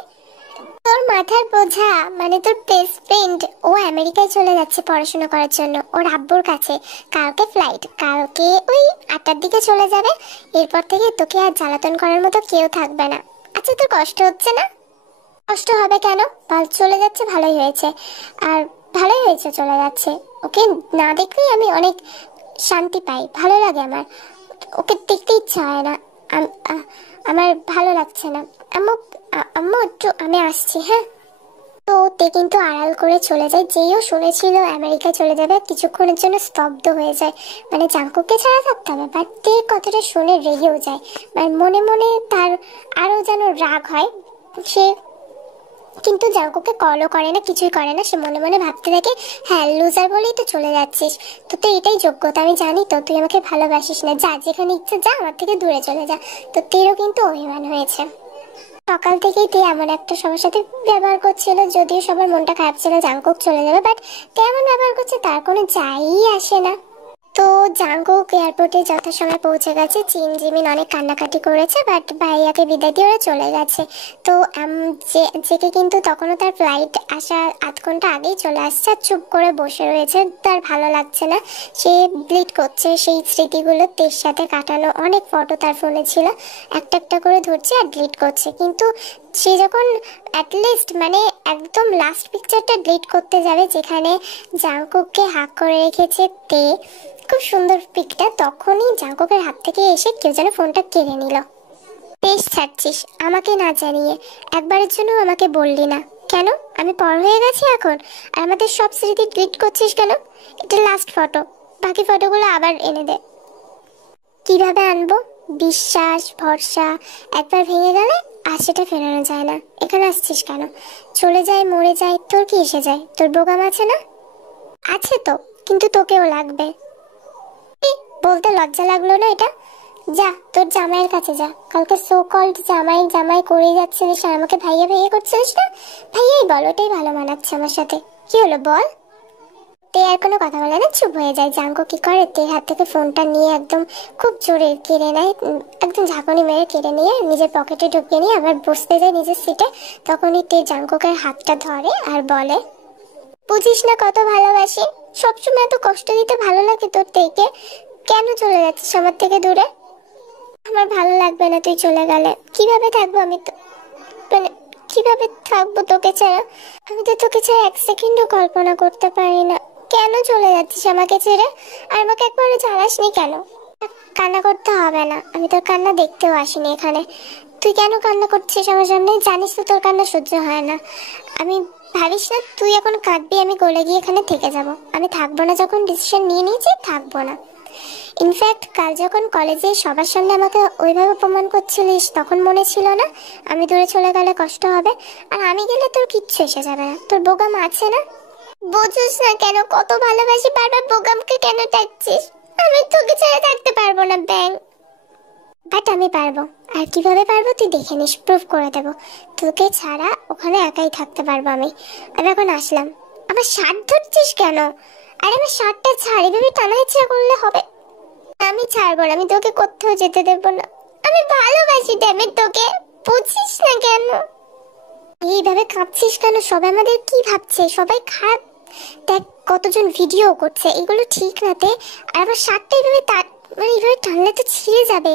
তোর মাথার বোঝা, মানে তোর বেস্ট ফ্রেন্ড ও আমেরিকায় চলে যাচ্ছে পড়াশোনা করার জন্য ওর আব্বুর কাছে। কালকে ফ্লাইট, কালকে ওই 8টার দিকে চলে যাবে। এরপর থেকে তোকে আর জ্বালাতন করার মতো কেউ থাকবে না। আচ্ছা, তোর কষ্ট হচ্ছে না? কষ্ট হবে কেন বল, চলে যাচ্ছে ভালোই হয়েছে। আর ভালোই হয়েছে চলে যাচ্ছে। ওকে না দেখলেই আমি অনেক শান্তি পাই, ভালো লাগে আমার। ওকে দেখতে ইচ্ছা হয় না, আমার ভালো লাগছে না। আম্মু, আম্মু একটু আমি আসছি, হ্যাঁ। তো তে কিন্তু আড়াল করে চলে যায়। যেইও শুনেছিল আমেরিকা চলে যাবে, কিছুক্ষণের জন্য স্তব্ধ হয়ে যায়। মানে জাঙ্কুককে ছাড়া থাকতে হবে, বাট তে কথাটা শুনে রেগেও যায়। মানে মনে মনে তার আরো যেন রাগ হয়। সে কিন্তু জাঙ্কুককে কলও করে না, কিছুই করে না। সে মনে মনে ভাবতে থাকে, হ্যাঁ লুজার বলেই তো চলে যাচ্ছিস, তো তো এটাই যোগ্যতা। আমি জানি তো তুই আমাকে ভালোবাসিস না, যা যেখানে ইচ্ছে যা, আমার থেকে দূরে চলে যা। তো তেরও কিন্তু অভিমান হয়েছে। সকাল থেকেই তে এমন একটা সবার সাথে ব্যবহার করছিল, যদিও সবার মনটা খারাপ ছিল জাঙ্কুক চলে যাবে, বাট তে এমন ব্যবহার করছে তার কোনো যাই আসে না। তো জাঙ্কুক এয়ারপোর্টে যথাসময়ে পৌঁছে গেছে। চিন জিমিন অনেক কান্নাকাটি করেছে, বাট ভাইয়াকে বিদায় দিয়ে ওরা চলে গেছে। তো জেকে কিন্তু তখনও তার ফ্লাইট আসার 8 ঘন্টা আগেই চলে আসছে, আর চুপ করে বসে রয়েছে। তার ভালো লাগছে না, সে ব্লিড করছে। সেই স্মৃতিগুলো তের সাথে কাটানো অনেক ফটো তার ফোনে ছিল, একটা একটা করে ধরছে আর ডিলিট করছে। কিন্তু সে যখন অ্যাটলিস্ট মানে একদম লাস্ট পিকচারটা ডিলিট করতে যাবে, যেখানে জাঙ্কুককে হাক করে রেখেছে তে, খুব সুন্দর পিকটা, তখনই জাঙ্কুকের হাত থেকে এসে কেউ যেন ফোনটা কেড়ে নিল। বেশ ছাড়ছিস আমাকে না জানিয়ে, একবারের জন্য আমাকে বললি না কেন? আমি পর হয়ে গেছি এখন, আর আমাদের সব স্মৃতি ডিলিট করছিস কেন? এটা লাস্ট ফটো, বাকি ফটোগুলো আবার এনে দে। কিভাবে আনবো? বিশ্বাস ভরসা একবার ভেঙে গেলে আর সেটা ফেরানো যায় না। এখানে আসছিস কেন? চলে যায়, মরে যায়, তোর কি এসে যায়? তোর বোগাম আছে না? আছে তো, কিন্তু তোকেও লাগবে। বলতে লজ্জা লাগলো না এটা? যা তোর জামাইয়ের কাছে যা। কালকে সো কল্ড জামাই জামাই করে যাচ্ছিলিস আর আমাকে ভাইয়া ভাইয়া করছিলিস না? ভাইয়াই বল, ওটাই ভালো মানাচ্ছে আমার সাথে। কি হলো বল? তে আর কোনো কথা বলে না, চুপ হয়ে যায়। জাঙ্কু কি করে, তের হাত থেকে ফোনটা নিয়ে একদম খুব জোরে কেড়ে নেয়, একদম ঝাঁকুনি মেরে কেড়ে নিয়ে নিজের পকেটে ঢুকিয়ে নিয়ে আবার বসতে যায় নিজের সিটে। তখনই তে জাঙ্কুকের হাতটা ধরে আর বলে, বুঝিস না কত ভালোবাসি, সবসময় এত কষ্ট দিতে ভালো লাগে তোর থেকে, কেন চলে যাচ্ছিস আমার থেকে দূরে? আমার ভালো লাগবে না তুই চলে গেলে। কিভাবে থাকবো আমি, তো মানে কিভাবে থাকবো তোকে ছাড়া? আমি তো তোকে ছাড়া এক সেকেন্ডও কল্পনা করতে পারি না। কেন চলে যাচ্ছিস আমাকে ছেড়ে? আর আমাকে একবারও জ্বালাসনি কেন? কান্না করতে হবে না, আমি তোর কান্না দেখতেও আসিনি এখানে। তুই কেন কান্না করছিস আমার সামনে? জানিস তো তোর কান্না সহ্য হয় না। আমি ভাবিস না তুই এখন কাঁদবি আমি গলে গিয়ে এখানে থেকে যাব। আমি থাকবো না, যখন ডিসিশন নিয়ে নিয়েছি থাকবো না। ইনফ্যাক্ট কাল যখন কলেজে সবার সামনে আমাকে ওইভাবে অপমান করছিলিস, তখন মনে ছিল না আমি দূরে চলে গেলে কষ্ট হবে? আর আমি গেলে তোর কিচ্ছু এসে যাবে না, তোর বোগাম আছে না? বুঝিস না কেন কত ভালোবাসি, বারবার বোগামকে কেন ডাকছিস? আমি তোকে ছাড়া থাকতে পারবো না ব্যাং। বাট আমি পারবো। আর কিভাবে পারবো তুই দেখে নিস, প্রুফ করে দেবো। তোকে ছাড়া ওখানে একাই থাকতে পারবো আমি। আমি এখন আসলাম। আমার শার্ট ধরছিস কেন? আরে আমার শার্টটা ছাড়, এভাবে টানা ইচ্ছা করলে হবে? আমি ছাড়বো না, আমি তোকে কোথাও যেতে দেবো না। আমি ভালোবাসি আমি তোকে, বুঝিস না কেন? এইভাবে কাঁদছিস কেন? সবাই আমাদের কি ভাবছে? সবাই খারাপ দেখ, কতজন ভিডিও করছে, এগুলো ঠিক না তে। আর আমার শার্টটা এইভাবে মানে এইভাবে টানলে তো ছিঁড়ে যাবে।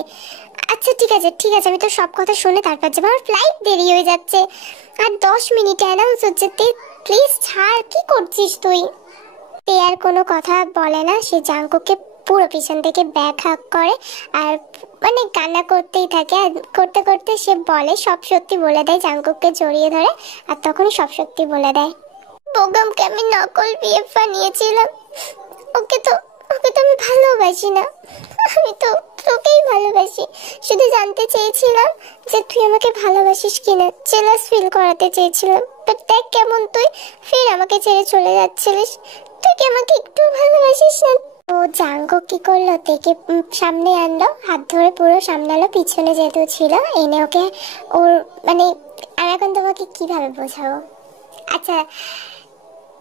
আচ্ছা ঠিক আছে ঠিক আছে, আমি তো সব কথা শুনে তারপর যাবো। আমার ফ্লাইট দেরি হয়ে যাচ্ছে, আর 10 মিনিটে অ্যানাউন্স হচ্ছে। তে প্লিজ ছাড়, কি করছিস তুই? তে আর কোনো কথা বলে না, সে জাঙ্কুকে পুরো পিছন থেকে ব্যাগ হাক করে আর মানে কান্না করতেই থাকে। আর করতে করতে সে বলে, সব সত্যি বলে দেয়, জাঙ্কুককে জড়িয়ে ধরে আর তখনই সব সত্যি বলে দেয়। বোগামকে আমি নকল বিএফ বানিয়েছিলাম, ওকে তো আমি ভালোবাসি না, আমি তো তোকেই ভালোবাসি। শুধু জানতে চেয়েছিলাম যে তুই আমাকে ভালোবাসিস কিনা, জেলাস ফিল করাতে চেয়েছিলাম। বাট দেখ কেমন তুই ফের আমাকে ছেড়ে চলে যাচ্ছিলিস। তুই কি আমাকে একটু ভালোবাসিস না? ও জাঙ্কুক কি করলো, থেকে সামনে আনলো, হাত ধরে পুরো সামলালো, পিছনে যেহেতু ছিল এনে ওকে ওর মানে। আর এখন তোমাকে কিভাবে বোঝাবো? আচ্ছা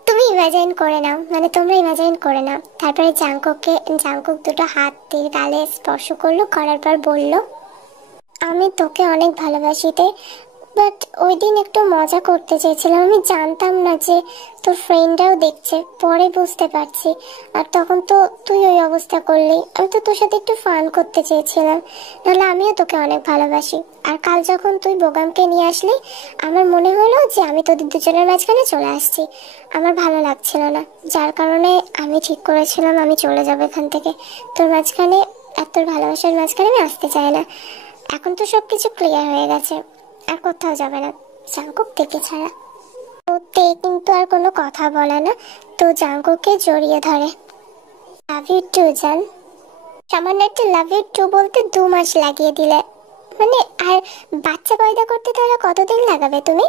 তুমি ইমাজিন করে নাও, মানে তোমরা ইমাজিন করে নাও। তারপরে জাঙ্কুক দুটো হাত দিয়ে গালে স্পর্শ করলো, করার পর বলল, আমি তোকে অনেক ভালোবাসিতে, বাট ওই দিন একটু মজা করতে চেয়েছিলাম, আমি জানতাম না যে তোর ফ্রেন্ডরাও দেখছে, পরে বুঝতে পারছি। আর তখন তো তুই ওই অবস্থা করলি, আমি তো তোর সাথে একটু ফান করতে চেয়েছিলাম, নাহলে আমিও তোকে অনেক ভালোবাসি। আর কাল যখন তুই বোগামকে নিয়ে আসলি, আমার মনে হলো যে আমি তোদের দুজনের মাঝখানে চলে আসছি। আমার ভালো লাগছিল না, যার কারণে আমি ঠিক করেছিলাম আমি চলে যাবো এখান থেকে। তোর মাঝখানে আর তোর ভালোবাসার মাঝখানে আমি আসতে চাই না। এখন তো সবকিছু ক্লিয়ার হয়ে গেছে, আর কোথাও যাবে না জাঙ্কুক থেকে ছাড়া। তো তে কিন্তু আর কোনো কথা বলে না, তো জাঙ্কুককে জড়িয়ে ধরে। লাভ ইউ টু জান। সামান্য একটা লাভ ইউ টু বলতে 2 মাস লাগিয়ে দিলে, মানে আর বাচ্চা পয়দা করতে তাহলে কতদিন লাগাবে তুমি?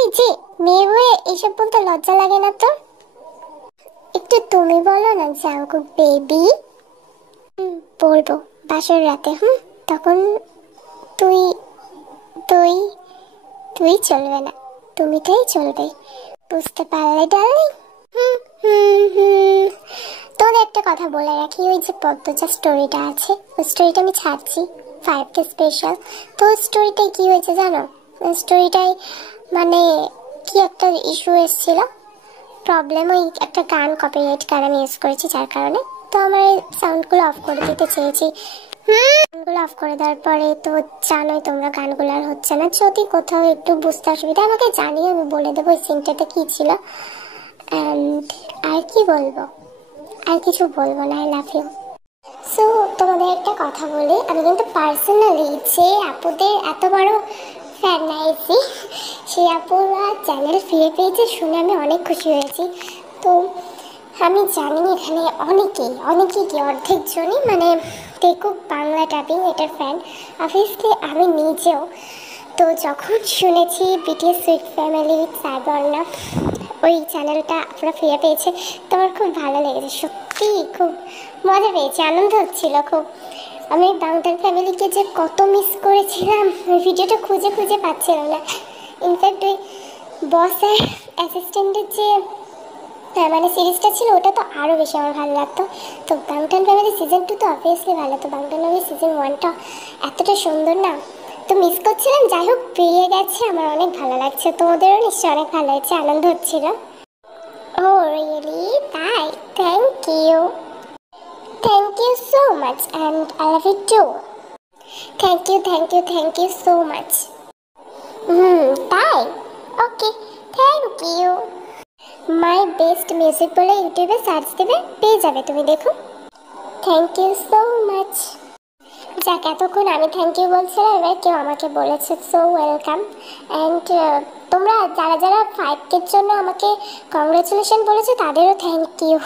এই যে মেয়ে হয়ে এইসব বলতে লজ্জা লাগে না তোর? একটু তুমি বলো না জাঙ্কুক বেবি। বলবো বাসর রাতে। তখন তুই তুই তুই চলবে না, তুমিটাই চলবে, বুঝতে পারলে ডার্লিং? হুম হুম হুম। তোদের একটা কথা বলে রাখি, ওই যে পদ্মজা স্টোরিটা আছে, ওই স্টোরিটা আমি ছাড়ছি 5K স্পেশাল। তো ওই স্টোরিটাই কি হয়েছে জানো? ওই স্টোরিটাই মানে কি একটা ইস্যু এসেছিল, প্রবলেম, ওই একটা গান কপিরাইট গান আমি ইউজ করেছি যার কারণে। তো আমার সাউন্ডগুলো অফ করে দিতে চেয়েছি। গানগুলো অফ করে দেওয়ার পরে তো জানোই তোমরা গানগুলো আর হচ্ছে না। যদি কোথাও একটু বুঝতে অসুবিধা আমাকে জানিয়ে, আমি বলে দেবো ওই সিনটাতে কী ছিল। অ্যান্ড আর কি বলবো, আর কিছু বলবো না। I love you. সো তোমাদের একটা কথা বলি, আমি কিন্তু পার্সোনালি যে আপুদের এত বড় ফ্যান নাইছি, সেই আপুরা চ্যানেল ফিরে পেয়েছে শুনে আমি অনেক খুশি হয়েছি। তো আমি জানি এখানে অনেকেই কি অর্ধেক জনই মানে টেকুক বাংলা ডাবিং এটার ফ্যান, অবভিয়াসলি আমি নিজেও। তো যখন শুনেছি বিটিএস সুইট ফ্যামিলি সাইবর্ণা ওই চ্যানেলটা আপনারা ফিরে পেয়েছে, তো আমার খুব ভালো লেগেছে, সত্যি খুব মজা পেয়েছি, আনন্দ হচ্ছিল খুব। আমি বাংলার ফ্যামিলিকে যে কত মিস করেছিলাম, ওই ভিডিওটা খুঁজে খুঁজে পাচ্ছিলাম না। ইনফ্যাক্ট ওই বস আর অ্যাসিস্ট্যান্টের যে মানে সিরিজটা ছিল ওটা তো আরও বেশি আমার ভালো লাগতো। তো বাংটান ফ্যামিলি সিজন 2 তো অবভিয়াসলি ভালো, তো বাংটান ফ্যামিলি সিজন 1টা এতটা সুন্দর না, তো মিস করছিলাম। যাই হোক পেরিয়ে গেছে, আমার অনেক ভালো লাগছে, তো ওদেরও নিশ্চয়ই অনেক ভালো হয়েছে, আনন্দ হচ্ছিল। Oh really? তাই? Thank you so much and I love you too. Thank you so much. তাই? Okay, thank you. My best music বলে ইউটিউবে সার্চ দেবে, পেয়ে যাবে তুমি, দেখো। Thank you so much. যাক, এতক্ষণ আমি থ্যাংক ইউ বলছিলাম, এবার কেউ আমাকে বলেছে, সো ওয়েলকাম। অ্যান্ড তোমরা যারা যারা 5K-র জন্য আমাকে কংগ্রেচুলেশন বলেছো তাদেরও থ্যাংক ইউ।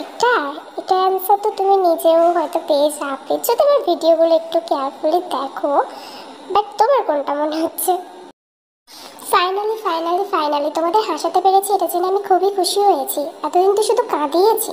এটা অ্যান্সার তো তুমি নিজেও হয়তো পেয়ে যাবে যদি আমার ভিডিওগুলো একটু কেয়ারফুলি দেখো, বাট তোমার কোনটা মনে হচ্ছে? ফাইনালি তোমাদের হাসাতে পেরেছি, এটা জেনে আমি খুবই খুশি হয়েছি। এতদিন তো শুধু কাঁদিয়েছি।